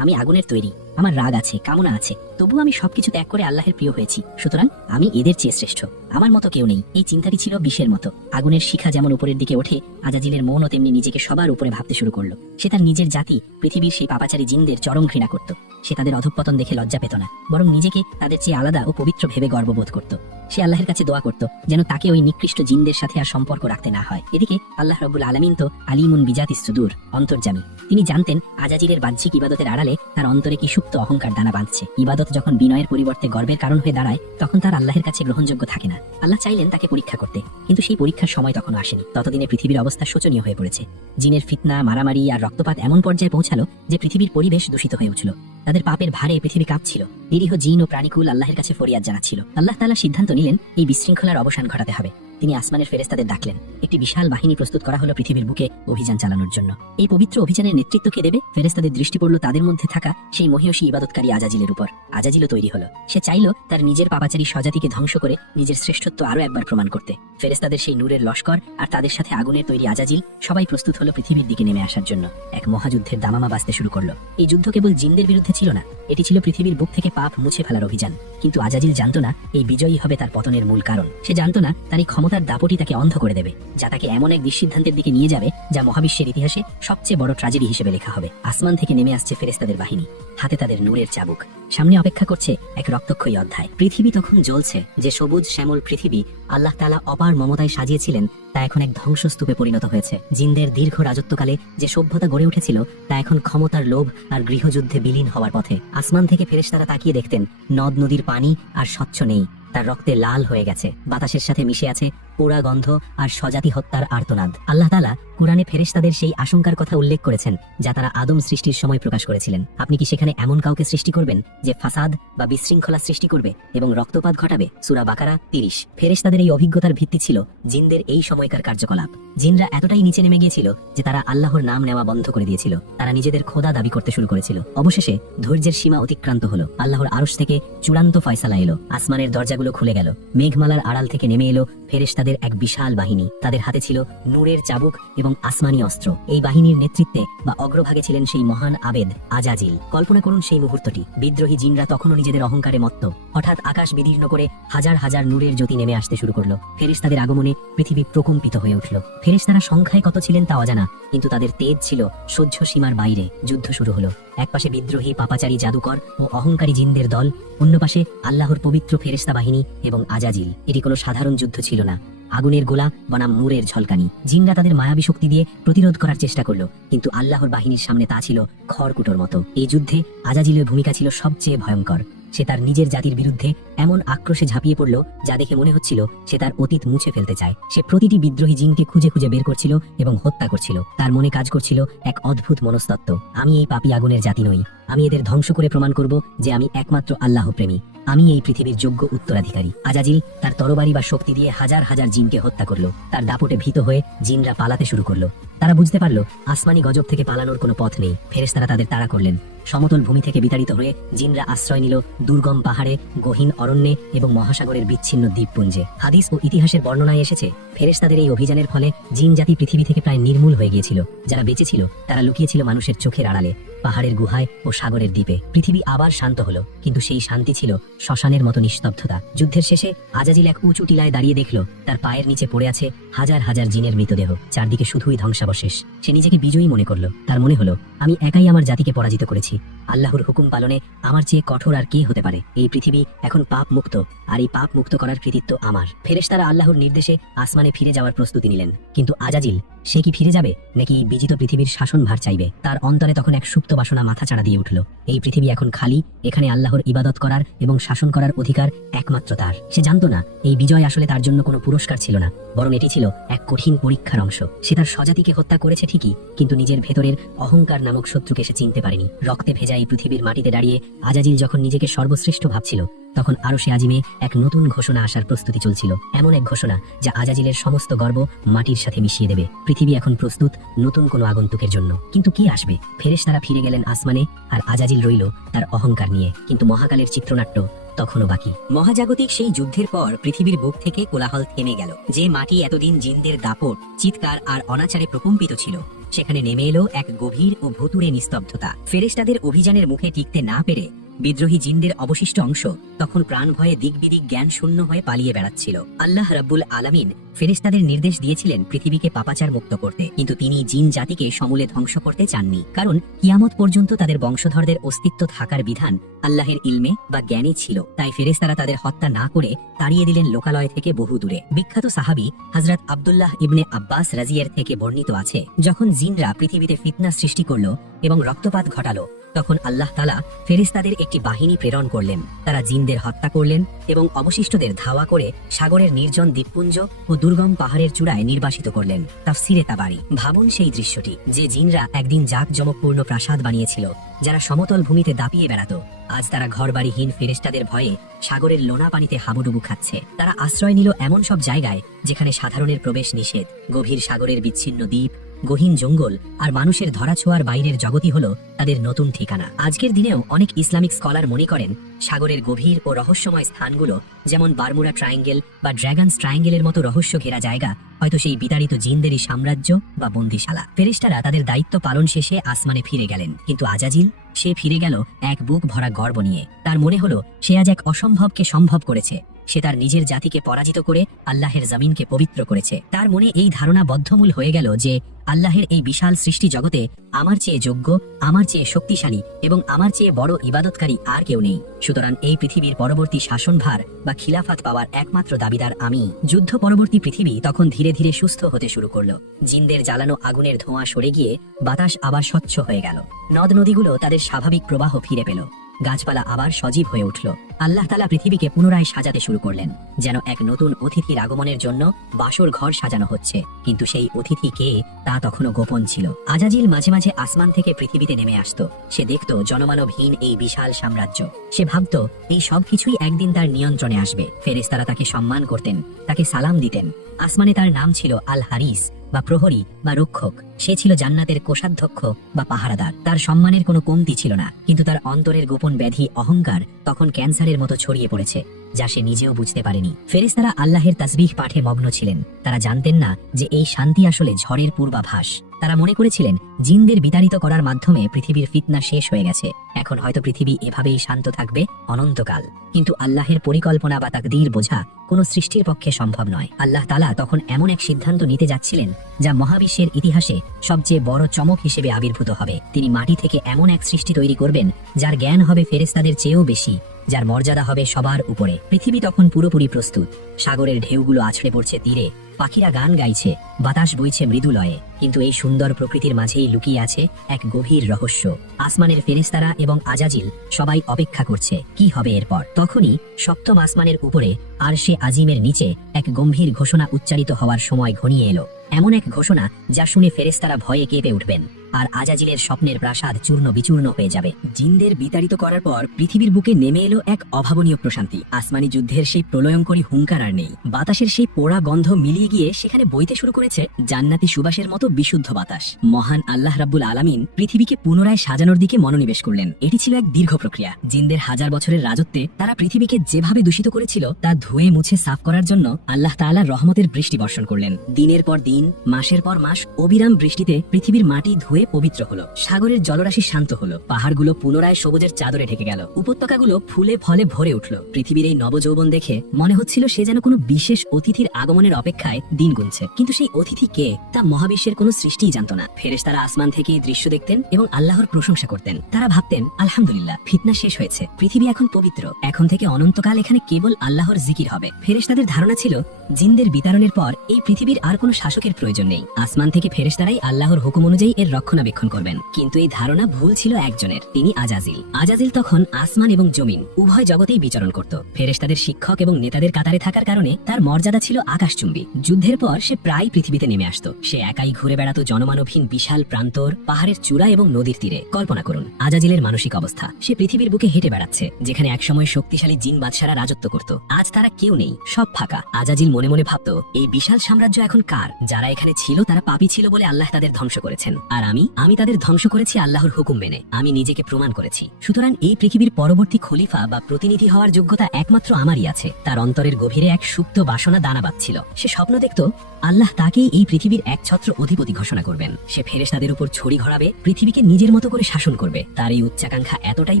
আমি আগুনের তৈরি, আমার রাগ আছে, কামনা আছে, তবু আমি সবকিছু ত্যাগ করে আল্লাহের প্রিয় হয়েছি। সুতরাং আমি এদের চেয়ে শ্রেষ্ঠ, আমার মতো কেউ নেই। এই চিন্তাটি ছিল বিষের মতো। আগুনের শিখা যেমন উপরের দিকে ওঠে, আজাজিলের মনও তেমনি নিজেকে সবার উপরে ভাবতে শুরু করলো। সে তার নিজের জাতি পৃথিবীর সেই পাপাচারী জিনদের চরম ঘৃণা করত। সে তাদের অধঃপতন দেখে লজ্জা পেত না, বরং নিজেকে তাদের চেয়ে আলাদা ও পবিত্র ভেবে গর্ববোধ করত। সে আল্লাহের কাছে দোয়া করত যেন তাকে ওই নিকৃষ্ট জিনদের সাথে আর সম্পর্ক রাখতে না হয়। এদিকে আল্লাহ রাব্বুল আলামিন তো আলিমুন বিজাতিস সুদূর, অন্তর্যামী। তিনি জানতেন আজাজিলের বাহ্যিক ইবাদতের আড়ালে তার অন্তরে কি সুপ্ত অহংকার দানা বাঁধছে। ইবাদত যখন বিনয়ের পরিবর্তে গর্বের কারণ হয়ে দাঁড়ায়, তখন তার আল্লাহের কাছে গ্রহণযোগ্য থাকে না। আল্লাহ চাইলেন তাকে পরীক্ষা করতে, কিন্তু সেই পরীক্ষার সময় তখনও আসেনি। ততদিনে পৃথিবীর অবস্থা শোচনীয় হয়ে পড়েছে। জিনের ফিতনা, মারামারি আর রক্তপাত এমন পর্যায়ে পৌঁছালো যে পৃথিবীর পরিবেশ দূষিত হয়ে উঠল। তাদের পাপের ভারে পৃথিবী কাঁপছিল। নিরীহ জিন ও প্রাণীকুল আল্লাহের কাছে ফরিয়াদ জানাচ্ছিল। আল্লাহ তাআলা সিদ্ধান্ত নিলেন এই বিশৃঙ্খলার অবসান ঘটাতে হবে। তিনি আসমানের ফেরেশতাদের ডাকলেন। একটি বিশাল বাহিনী প্রস্তুত করা হলো পৃথিবীর বুকে অভিযান চালানোর জন্য। এই পবিত্র অভিযানের নেতৃত্ব কে দেবে? ফেরেশতাদের দৃষ্টি পড়ল তাদের মধ্যে থাকা সেই মহিয়সী ইবাদতকারী আজাজিলের উপর। আজাজিলও তৈরি হলো। সে চাইল তার নিজের পাপাচারী স্বজাতিকে ধ্বংস করে নিজের শ্রেষ্ঠত্ব আরো একবার প্রমাণ করতে। ফেরেশতাদের সেই নূরের লস্কর আর তাদের সাথে আগুনের তৈরি আজাজিল সবাই প্রস্তুত হলো পৃথিবীর দিকে নেমে আসার জন্য। এক মহাযুদ্ধের দামামা বাজতে শুরু করলো। এই যুদ্ধ কেবল জিনদের বিরুদ্ধে ছিল না, এটি ছিল পৃথিবীর বুক থেকে পাপ মুছে ফেলার অভিযান। কিন্তু আজাজিল জানতো না এই বিজয়ী হবে তার পতনের মূল কারণ। সে জানতো না তার এই ক্ষমতার দাপটি তাকে অন্ধ করে দেবে, যা তাকে এমন এক দুঃসিদ্ধান্তের দিকে নিয়ে যাবে যা মহাবিশ্বের ইতিহাসে সবচেয়ে বড় ট্র্যাজেডি হিসেবে লেখা হবে। আসমান থেকে নেমে আসছে ফেরেশতাদের বাহিনী, হাতে তাদের নূরের চাবুক। সামনে অপেক্ষা করছে এক রক্তক্ষয়ী অধ্যায়। পৃথিবী তখন জ্বলছে। যে সবুজ শ্যামল পৃথিবী আল্লাহ তাআলা অপার মমতায় সাজিয়েছিলেন, তা এখন এক ধ্বংসস্তূপে পরিণত হয়েছে। জিনদের দীর্ঘ রাজত্বকালে যে সভ্যতা গড়ে উঠেছিল, তা এখন ক্ষমতার লোভ আর গৃহযুদ্ধে বিলীন হওয়ার পথে। আসমান থেকে ফেরেশতারা তাকিয়ে দেখতেন নদ নদীর পানি আর স্বচ্ছ নেই, তার রক্তে লাল হয়ে গেছে। বাতাসের সাথে মিশে আছে পোড়া গন্ধ আর স্বজাতি হত্যার আর্তনাদ। আল্লাহ তাআলা কুরআনে ফেরেশতাদের সেই আশঙ্কার কথা উল্লেখ করেছেন, যা তারা আদম সৃষ্টির সময় প্রকাশ করেছিলেন। আপনি কি সেখানে এমন কাউকে সৃষ্টি করবেন যে ফাসাদ বা বিশৃঙ্খলা সৃষ্টি করবে এবং রক্তপাত ঘটাবে? সূরা বাকারা 30। ফেরেশতাদের এই অভিজ্ঞতার ভিত্তি ছিল জিনদের এই সময়কার কার্যকলাপ। জিনরা এতটাই নিচে নেমে গিয়েছিল যে তারা আল্লাহর নাম নেওয়া বন্ধ করে দিয়েছিল। তারা নিজেদের খোদা দাবি করতে শুরু করেছিল। অবশেষে ধৈর্যের সীমা অতিক্রান্ত হলো। আল্লাহর আরশ থেকে চূড়ান্ত ফয়সালা এলো। আসমানের দরজাগুলো খুলে গেল। মেঘমালার আড়াল থেকে নেমে এলো ফেরেশতাদের এক বিশাল বাহিনী। তাদের হাতে ছিল নূরের চাবুক এবং আসমানি অস্ত্র। এই বাহিনীর নেতৃত্বে বা অগ্রভাগে ছিলেন সেই মহান আবেদ আজাজিল। কল্পনা করুন সেই মুহূর্তটি। বিদ্রোহী জিনরা তখনও নিজেদের অহংকারে মত্ত। হঠাৎ আকাশ বিদীর্ণ করে হাজার হাজার নূরের জ্যোতি নেমে আসতে শুরু করলো। ফেরেশতাদের আগমনে পৃথিবী প্রকম্পিত হয়ে উঠল। ফেরেশতারা সংখ্যায় কত ছিলেন তা অজানা, কিন্তু তাদের তেজ ছিল সহ্য সীমার বাইরে। যুদ্ধ শুরু হলো। একপাশে বিদ্রোহী পাপাচারী জাদুকর ও অহংকারী জিনদের দল, অন্য পাশে আল্লাহর পবিত্র ফেরেশতা বাহিনী এবং আজাজিল। এটি কোনো সাধারণ যুদ্ধ ছিল না। আগুনের গোলা বনাম নূরের ঝলকানি। জিনরা তাদের মায়াবী শক্তি দিয়ে প্রতিরোধ করার চেষ্টা করলো, কিন্তু আল্লাহর বাহিনীর সামনে তা ছিল খড়কুটোর মতো। এই যুদ্ধে আজাজিলের ভূমিকা ছিল সবচেয়ে ভয়ঙ্কর। সে তার নিজের জাতির বিরুদ্ধে এমন আক্রোশে ঝাঁপিয়ে পড়ল যা দেখে মনে হচ্ছিল সে তার অতীত মুছে ফেলতে চায়। সে প্রতিটি বিদ্রোহী জিনকে খুঁজে খুঁজে বের করছিল এবং হত্যা করছিল। তার মনে কাজ করছিল এক অদ্ভুত মনস্তত্ত্ব। আমি এই পাপী আগুনের জাতি নই। আমি এদের ধ্বংস করে প্রমাণ করব যে আমি একমাত্র আল্লাহ প্রেমী। আমি এই পৃথিবীর যোগ্য উত্তরাধিকারী। আজাজিল তার তরবারি বা শক্তি দিয়ে হাজার হাজার জিনকে হত্যা করলো। তার দাপটে ভীত হয়ে জিনরা পালাতে শুরু করলো। তারা বুঝতে পারলো আসমানি গজব থেকে পালানোর কোনো পথ নেই। ফেরেশতারা তাদের তাড়া করলেন। সমতল ভূমি থেকে বিতাড়িত হয়ে জিনরা আশ্রয় নিল দুর্গম পাহাড়ে, গহীন অরণ্যে এবং মহাসাগরের বিচ্ছিন্ন দ্বীপপুঞ্জে। হাদিস ও ইতিহাসের বর্ণনায় এসেছে ফেরেশতাদের এই অভিযানের ফলে জিন জাতি পৃথিবী থেকে প্রায় নির্মূল হয়ে গিয়েছিল। যারা বেঁচে ছিল তারা লুকিয়েছিল মানুষের চোখের আড়ালে, পাহাড়ের গুহায় ও সাগরের দ্বীপে। পৃথিবী আবার শান্ত হলো, কিন্তু সেই শান্তি ছিল শ্মশানের মতো নিস্তব্ধতা। যুদ্ধের শেষে আজাজিল এক উঁচু টিলায় দাঁড়িয়ে দেখল তার পায়ের নিচে পড়ে আছে হাজার হাজার জিনের মৃতদেহ। চারদিকে শুধুই ধ্বংসাবশেষ। সে নিজেকে বিজয়ী মনে করলো। তার মনে হলো, আমি একাই আমার জাতিকে পরাজিত করেছি। আল্লাহর হুকুম পালনে আমার চেয়ে কঠোর আর কে হতে পারে? এই পৃথিবী এখন পাপ মুক্ত, আর এই পাপ মুক্ত করার কৃতিত্ব আমার। ফেরেশতারা আল্লাহর নির্দেশে আসমানে ফিরে যাওয়ার প্রস্তুতি নিলেন। কিন্তু আজাজিল, সে কি ফিরে যাবে নাকি বিজিত পৃথিবীর শাসনভার চাইবে? তার অন্তরে তখন এক সুপ্ত বাসনা মাথা চাড়া দিয়ে উঠল। এই পৃথিবী এখন খালি। এখানে আল্লাহর ইবাদত করার এবং শাসন করার অধিকার একমাত্র তার। সে জানতো না এই বিজয় আসলে তার জন্য কোনো পুরস্কার ছিল না, বরং এটি ছিল এক কঠিন পরীক্ষার অংশ। সে তার স্বজাতিকে হত্যা করেছে ঠিকই, কিন্তু নিজের ভেতরের অহংকার নামক শত্রুকে সে চিনতে পারেনি। রক্তে ভেজা এই পৃথিবীর মাটিতে দাঁড়িয়ে আজাজিল যখন নিজেকে সর্বশ্রেষ্ঠ ভাবছিল, তখন আরশে আজিমে এক নতুন ঘোষণা আসার প্রস্তুতি চলছিল। এমন এক ঘোষণা যা আজাজিলের সমস্ত গর্ব মাটির সাথে মিশিয়ে দেবে। পৃথিবী এখন প্রস্তুত নতুন কোনো আগন্তুকের জন্য। কিন্তু কে আসবে? ফেরেশতারা ফিরে গেলেন আসমানে, আর আজাজিল রইল তার অহংকার নিয়ে। কিন্তু মহাকালের চিত্রনাট্য তখনও বাকি। মহাজাগতিক সেই যুদ্ধের পর পৃথিবীর বুক থেকে কোলাহল থেমে গেল। যে মাটি এতদিন জিনদের দাপট, চিৎকার আর অনাচারে প্রকম্পিত ছিল, সেখানে নেমে এলো এক গভীর ও ভুতুড়ে নিস্তব্ধতা। ফেরেশতাদের অভিযানের মুখে টিকতে না পেরে বিদ্রোহী জিনদের অবশিষ্ট অংশ তখন প্রাণ ভয়ে দিক বিদিক জ্ঞান শূন্য হয়ে পালিয়ে বেড়াচ্ছিল। আল্লাহ রাব্বুল আলামিন ফেরেশতাদের নির্দেশ দিয়েছিলেন পৃথিবীকে পাপাচার মুক্ত করতে, কিন্তু তিনি জিন জাতিকে সমূলে ধ্বংস করতে চাননি। কারণ কিয়ামত পর্যন্ত তাদের বংশধরদের অস্তিত্ব থাকার বিধান আল্লাহের ইলমে বা জ্ঞানে ছিল। তাই ফেরেশতারা তাদের হত্যা না করে তাড়িয়ে দিলেন লোকালয় থেকে বহু দূরে। বিখ্যাত সাহাবী হযরত আব্দুল্লাহ ইবনে আব্বাস রাজিয়ার থেকে বর্ণিত আছে, যখন জিনরা পৃথিবীতে ফিতনা সৃষ্টি করলো এবং রক্তপাত ঘটালো, তখন আল্লাহ তাআলা ফেরেশতাদের একটি বাহিনী প্রেরণ করলেন। তারা জিনদের হত্যা করলেন এবং অবশিষ্টদের ধাওয়া করে সাগরের নির্জন দ্বীপপুঞ্জ ও দুর্গম পাহাড়ের চূড়ায় নির্বাসিত করলেন। তাফসিরে তাবারি। ভাবুন সেই দৃশ্যটি, যে জিনরা একদিন জাঁকজমকপূর্ণ প্রাসাদ বানিয়েছিল, যারা সমতল ভূমিতে দাপিয়ে বেড়াতো, আজ তারা ঘরবাড়িহীন ফেরেশতাদের ভয়ে সাগরের লোনা পানিতে হাবুডুবু খাচ্ছে। তারা আশ্রয় নিল এমন সব জায়গায় যেখানে সাধারণের প্রবেশ নিষেধ। গভীর সাগরের বিচ্ছিন্ন দ্বীপ, গহীন জঙ্গল আর মানুষের ধরাছোঁয়ার বাইরের জগতই হলো তাদের নতুন ঠিকানা। আজকের দিনেও অনেক ইসলামিক স্কলার মনে করেন সাগরের গভীর ও রহস্যময় স্থানগুলো, যেমন বারমুডা ট্রায়াঙ্গেল বা ড্রাগনস ট্রায়াঙ্গেলের মতো রহস্য ঘেরা জায়গা, হয়তো সেই বিতাড়িত জিনদেরই সাম্রাজ্য বা বন্দিশালা। ফেরেশতারা তাদের দায়িত্ব পালন শেষে আসমানে ফিরে গেলেন, কিন্তু আজাজিল, সে ফিরে গেল এক বুক ভরা গর্ব নিয়ে। তার মনে হলো সে আজ এক অসম্ভবকে সম্ভব করেছে। সে তার নিজের জাতিকে পরাজিত করে আল্লাহের জমিনকে পবিত্র করেছে। তার মনে এই ধারণা বদ্ধমূল হয়ে গেল যে আল্লাহের এই বিশাল সৃষ্টি জগতে আমার চেয়ে যোগ্য, আমার চেয়ে শক্তিশালী এবং আমার চেয়ে বড় ইবাদতকারী আর কেউ নেই। সুতরাং এই পৃথিবীর পরবর্তী শাসনভার বা খিলাফাত পাওয়ার একমাত্র দাবিদার আমি। যুদ্ধ পরবর্তী পৃথিবী তখন ধীরে ধীরে সুস্থ হতে শুরু করলো। জিনদের জ্বালানো আগুনের ধোঁয়া সরে গিয়ে বাতাস আবার স্বচ্ছ হয়ে গেল। নদ নদীগুলো তাদের স্বাভাবিক প্রবাহ ফিরে পেল। গাছপালা আবার সজীব হয়ে উঠল। আল্লাহ তাআলা পৃথিবীকে পুনরায় সাজাতে শুরু করলেন, যেন এক নতুন অতিথির আগমনের জন্য বাসর ঘর সাজানো হচ্ছে। কিন্তু সেই অতিথি কে তা তখনও গোপন ছিল। আজাজিল মাঝে মাঝে আসমান থেকে পৃথিবীতে নেমে আসতো। সে দেখত জনমানবহীন এই বিশাল সাম্রাজ্য। সে ভাবত এই সবকিছুই একদিন তার নিয়ন্ত্রণে আসবে। ফেরেশতারা তাকে সম্মান করতেন, তাকে সালাম দিতেন। আসমানে তার নাম ছিল আল হারিস বা প্রহরী বা রক্ষক। সে ছিল জান্নাতের কোষাধ্যক্ষ বা পাহারাদার। তার সম্মানের কোনো কমতি ছিল না, কিন্তু তার অন্তরের গোপন ব্যাধি অহংকার তখন ক্যান্সারের মতো ছড়িয়ে পড়েছে। যা সে নিজেও বুঝতে পারেনি। ফেরেশতারা আল্লাহের তাসবিহ পাঠে মগ্ন ছিলেন। তারা জানতেন না যে এই শান্তি আসলে ঝড়ের পূর্বাভাস। তারা মনে করেছিলেন জিনদের বিতাড়িত করার মাধ্যমে পৃথিবীর ফিতনা শেষ হয়ে গেছে, এখন হয়তো পৃথিবী এভাবেই শান্ত থাকবে অনন্তকাল। কিন্তু আল্লাহের পরিকল্পনা বা তাকদীর বোঝা কোনো সৃষ্টির পক্ষে সম্ভব নয়। আল্লাহ তাআলা তখন এমন এক সিদ্ধান্ত নিতে যাচ্ছিলেন যা মহাবিশ্বের ইতিহাসে সবচেয়ে বড় চমক হিসেবে আবির্ভূত হবে। তিনি মাটি থেকে এমন এক সৃষ্টি তৈরি করবেন যার জ্ঞান হবে ফেরেশতাদের চেয়েও বেশি, যার মর্যাদা হবে সবার উপরে। পৃথিবী তখন পুরোপুরি প্রস্তুত। সাগরের ঢেউগুলো আছড়ে পড়ছে তীরে, পাখিরা গান গাইছে, বাতাস বইছে মৃদু লয়ে। কিন্তু এই সুন্দর প্রকৃতির মাঝেই লুকিয়ে আছে এক গভীর রহস্য। আসমানের ফেরেশতারা এবং আজাজিল সবাই অপেক্ষা করছে কি হবে এরপর। তখনই সপ্তম আসমানের উপরে আরশে আজিমের নিচে এক গম্ভীর ঘোষণা উচ্চারিত হওয়ার সময় ঘনিয়ে এলো। এমন এক ঘোষণা যা শুনে ফেরেশতারা ভয়ে কেঁপে উঠবেন, আর আজাজিলের স্বপ্নের প্রাসাদ চূর্ণ বিচূর্ণ হয়ে যাবে। জিনদের বিতাড়িত করার পর পৃথিবীর বুকে নেমে এলো এক অভাবনীয় প্রশান্তি। আসমানি যুদ্ধের সেই প্রলয়ঙ্করী হুঙ্কার আর নেই। বাতাসের সেই পোড়া গন্ধ মিলিয়ে গিয়ে সেখানে বইতে শুরু করেছে জান্নাতি সুবাসের মতো বিশুদ্ধ বাতাস। মহান আল্লাহ রাব্বুল আলামিন পৃথিবীকে পুনরায় সাজানোর দিকে মনোনিবেশ করলেন। এটি ছিল এক দীর্ঘ প্রক্রিয়া। জিনদের হাজার বছরের রাজত্বে তারা পৃথিবীকে যেভাবে দূষিত করেছিল তা ধুয়ে মুছে সাফ করার জন্য আল্লাহ তাআলা রহমতের বৃষ্টি বর্ষণ করলেন। দিনের পর দিন, মাসের পর মাস অবিরাম বৃষ্টিতে পৃথিবীর মাটি ধুয়ে পবিত্র হলো। সাগরের জলরাশি শান্ত হলো, পাহাড়গুলো পুনরায় সবুজের চাদরে ঢেকে গেল, উপত্যকাগুলো ফুলে ফলে ভরে উঠল। পৃথিবীর এই নবযৌবন দেখে মনে হচ্ছিল সে যেন কোনো বিশেষ অতিথির আগমনের অপেক্ষায় দিন গুনছে। কিন্তু সেই অতিথি কে তা মহাবিশ্বের কোনো সৃষ্টিই জানত না। ফেরেশতারা আসমান থেকে এই দৃশ্য দেখতেন এবং আল্লাহর প্রশংসা করতেন। তারা ভাবতেন, আলহামদুলিল্লাহ, ফিতনা শেষ হয়েছে, পৃথিবী এখন পবিত্র, এখন থেকে অনন্তকাল এখানে কেবল আল্লাহর জিকির হবে। ফেরেশতাদের ধারণা ছিল জিনদের বিতাড়নের পর এই পৃথিবীর আর কোনো শাসকের প্রয়োজন নেই। আসমান থেকে ফেরেশতারাই আল্লাহর হুকুম অনুযায়ী এর রক্ষণাবেক্ষণ করবেন। কিন্তু এই ধারণা ভুল ছিল একজনের, তিনি আজাজিল। আজাজিল তখন আসমান এবং জমিন উভয় জগতেই বিচরণ করত। ফেরেশতাদের শিক্ষক এবং নেতাদের কাতারে থাকার কারণে তার মর্যাদা ছিল আকাশচুম্বী। যুদ্ধের পর সে প্রায় পৃথিবীতে নেমে আসতো। সে একাই ঘুরে বেড়াতো জনমানবহীন বিশাল প্রান্তর, পাহাড়ের চূড়া এবং নদীর তীরে। কল্পনা করুন আজাজিলের মানসিক অবস্থা। সে পৃথিবীর বুকে হেঁটে বেড়াচ্ছে যেখানে একসময় শক্তিশালী জিন বাদশারা রাজত্ব করত। আজ তারা কেউ নেই, সব ফাঁকা। আজাজিল মনে মনে ভাবত, এই বিশাল সাম্রাজ্য এখন কার? যারা এখানে ছিল তারা পাপী ছিল বলে আল্লাহ তাদের ধ্বংস করেছেন, আর আমি তাদের ধ্বংস করেছি আল্লাহর হুকুম মেনে। আমি নিজেকে প্রমাণ করেছি। সুতরাং এই পৃথিবীর পরবর্তী খলিফা বা প্রতিনিধি হওয়ার যোগ্যতা একমাত্র আমারই আছে। তার অন্তরের গভীরে এক সুপ্ত বাসনা দানা বাঁধছিল। সে স্বপ্ন দেখত আল্লাহ তাকেই এই পৃথিবীর একছত্র অধিপতি ঘোষণা করবেন। সে ফেরেশতাদের উপর ছড়ি ঘোরাবে, পৃথিবীকে নিজের মতো করে শাসন করবে। তার এই উচ্চাকাঙ্ক্ষা এতটাই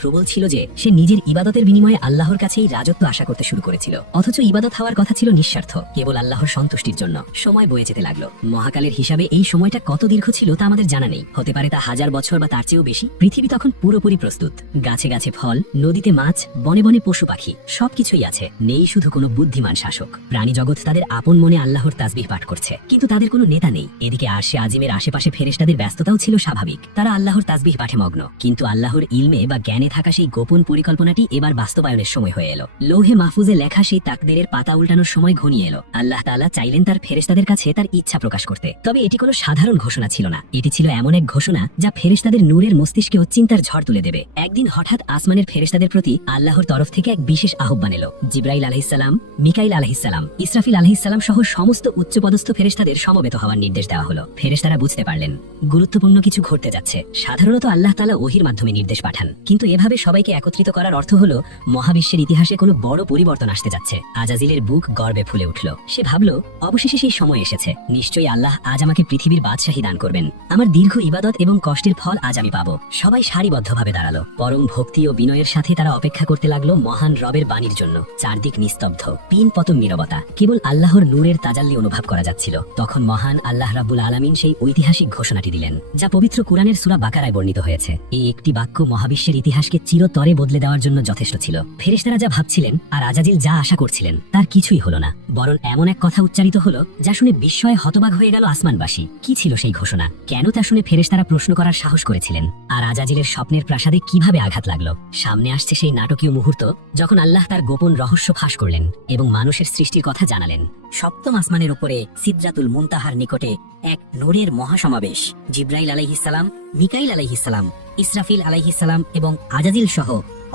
প্রবল ছিল যে সে নিজের ইবাদতের বিনিময়ে আল্লাহর কাছেই রাজত্ব আশা করতে শুরু করেছিল। অথচ ইবাদত হওয়ার কথা ছিল নিঃস্বার্থ, কেবল আল্লাহর সন্তুষ্টির জন্য। সময় বয়ে যেতে লাগলো। মহাকালের হিসাবে এই সময়টা কত দীর্ঘ ছিল তা আমাদের জানা নেই। হতে পারে তা 1000 বছর বা তার চেয়েও বেশি। পৃথিবী তখন পুরোপুরি প্রস্তুত। গাছে গাছে ফল, নদীতে মাছ, বনে বনে পশু পাখি, সবকিছুই আছে। নেই শুধু কোনো বুদ্ধিমান শাসক। প্রাণী জগৎ তাদের আপন মনে আল্লাহর তাসবিহ পাঠ করছে, কিন্তু তাদের কোনো নেতা নেই। এদিকে আরশে আজিমের আশেপাশে ফেরেশতাদের ব্যস্ততাও ছিল স্বাভাবিক। তারা আল্লাহর তাসবিহ পাঠে মগ্ন। কিন্তু আল্লাহর ইলমে বা জ্ঞানে থাকা সেই গোপন পরিকল্পনাটি এবার বাস্তবায়নের সময় হয়ে এলো। লৌহে মাহফুজে লেখা সেই তাকদীরের পাতা উল্টানোর সময় ঘনিয়ে এলো। আল্লাহ তাআলা চাইলেন তার ফেরেশতাদের কাছে তার ইচ্ছা প্রকাশ করতে। তবে এটি কোনো সাধারণ ঘোষণা ছিল না। এটি ছিল এমন এক ঘোষণা যা ফেরেশতাদের নূরের মস্তিষ্কে চিন্তার ঝড় তুলে দেবে। একদিন হঠাৎ আসমানের ফেরেশতাদের প্রতি আল্লাহর তরফ থেকে এক বিশেষ আহ্বান এলো। জিবরাইল আলাইহিস সালাম, মিকাইল আলাইহিস সালাম, ইসরাফিল আলাইহিস সালাম সহ সমস্ত উচ্চপদস্থ ফেরেশতাদের সমবেত হওয়ার নির্দেশ দেওয়া হলো। ফেরেশতারা বুঝতে পারলেন গুরুত্বপূর্ণ কিছু ঘটতে যাচ্ছে। সাধারণত আল্লাহ তাআলা ওহীর মাধ্যমে নির্দেশ পাঠান, কিন্তু এভাবে সবাইকে একত্রিত করার অর্থ হলো মহাবিশ্বের ইতিহাসে কোনো বড় পরিবর্তন আসতে যাচ্ছে। আজাজিলের বুক গর্বে ফুলে উঠল। সে ভাবল, অবশেষে সেই সময় এসেছে। নিশ্চয়ই আল্লাহ আজ আমাকে পৃথিবীর বাদশাহী দান করবেন। আমার দীর্ঘ ইবাদত এবং কষ্টের ফল আজ আমি পাবো। সবাই সারিবদ্ধভাবে দাঁড়ালো। পরম ভক্তি ও বিনয়ের সাথে তারা অপেক্ষা করতে লাগলো মহান রবের বাণীর জন্য। চারদিক নিস্তব্ধ, পিন পতন নীরবতা, কেবল আল্লাহর নূরের তাজাল্লি অনুভব করা যাচ্ছিল। তখন মহান আল্লাহ রাব্বুল আলামিন সেই ঐতিহাসিক ঘোষণাটি দিলেন, যা পবিত্র কুরআনের সূরা বাকারায় বর্ণিত হয়েছে। এই একটি বাক্য মহাবিশ্বের ইতিহাসকে চিরতরে বদলে দেওয়ার জন্য যথেষ্ট ছিল। ফেরেশতারা যা ভাবছিলেন আর আজাজিল যা আশা করছিলেন তার কিছুই হলো না, বরং এমন এক কথা উচ্চারিত হলো যা শুনে বিস্ময়ে হতবাক হয়ে গেল আসমানবাসী। কি ছিল সেই ঘোষণা? কেন তা শুনে ফেরেশতারা প্রশ্ন করার সাহস করেছিলেন? আর আজাজিলের স্বপ্নের প্রাসাদে কিভাবে আঘাত লাগলো? সামনে আসছে সেই নাটকীয় মুহূর্ত যখন আল্লাহ তার গোপন রহস্য ফাঁস করলেন এবং মানুষের সৃষ্টির কথা জানালেন। সপ্তম আসমানের উপরে সিদরাতুল মুনতাহার নিকটে এক নূরের মহাসমাবেশ। জিবরাইল আলাইহিস সালাম, মিকাইল আলাইহিস সালাম, ইসরাফিল আলাইহিস সালাম এবং আজাজিল সহ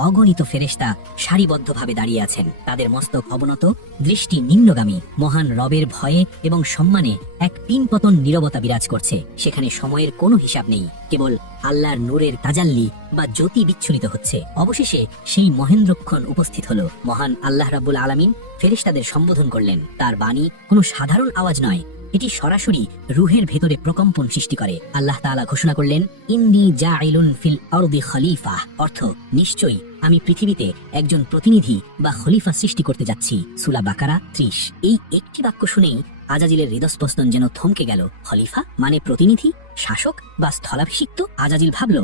অগণিত ফেরেশতা সারিবদ্ধভাবে দাঁড়িয়ে আছেন। তাদের মস্তক অবনত, দৃষ্টি নিম্নগামী। মহান রবের ভয়ে এবং সম্মানে এক পিনপতন নীরবতা বিরাজ করছে। সেখানে সময়ের কোনো হিসাব নেই, কেবল আল্লাহর নূরের তাজাল্লি বা জ্যোতি বিচ্ছুরিত হচ্ছে। অবশেষে সেই মহেন্দ্রক্ষণ উপস্থিত হলো। মহান আল্লাহ রাব্বুল আলামিন ফেরেশতাদের সম্বোধন করলেন। তার বাণী কোনো সাধারণ আওয়াজ নয়, এটি সরাসরি রুহের ভেতরে প্রকম্পন সৃষ্টি করে। আল্লাহ তাআলা ঘোষণা করলেন, ইন্নী জাইলুন ফিল আরদি খলিফা, অর্থ নিশ্চয়ই আমি পৃথিবীতে একজন প্রতিনিধি বা খলিফা সৃষ্টি করতে যাচ্ছি। সূরা বাকারা 30। এই একটি বাক্য শুনেই আজাজিলের হৃদস্পন্দন যেন থমকে গেল। খলিফা মানে প্রতিনিধি, শাসক বা স্থলাভিষিক্ত? আজাজিল ভাবল,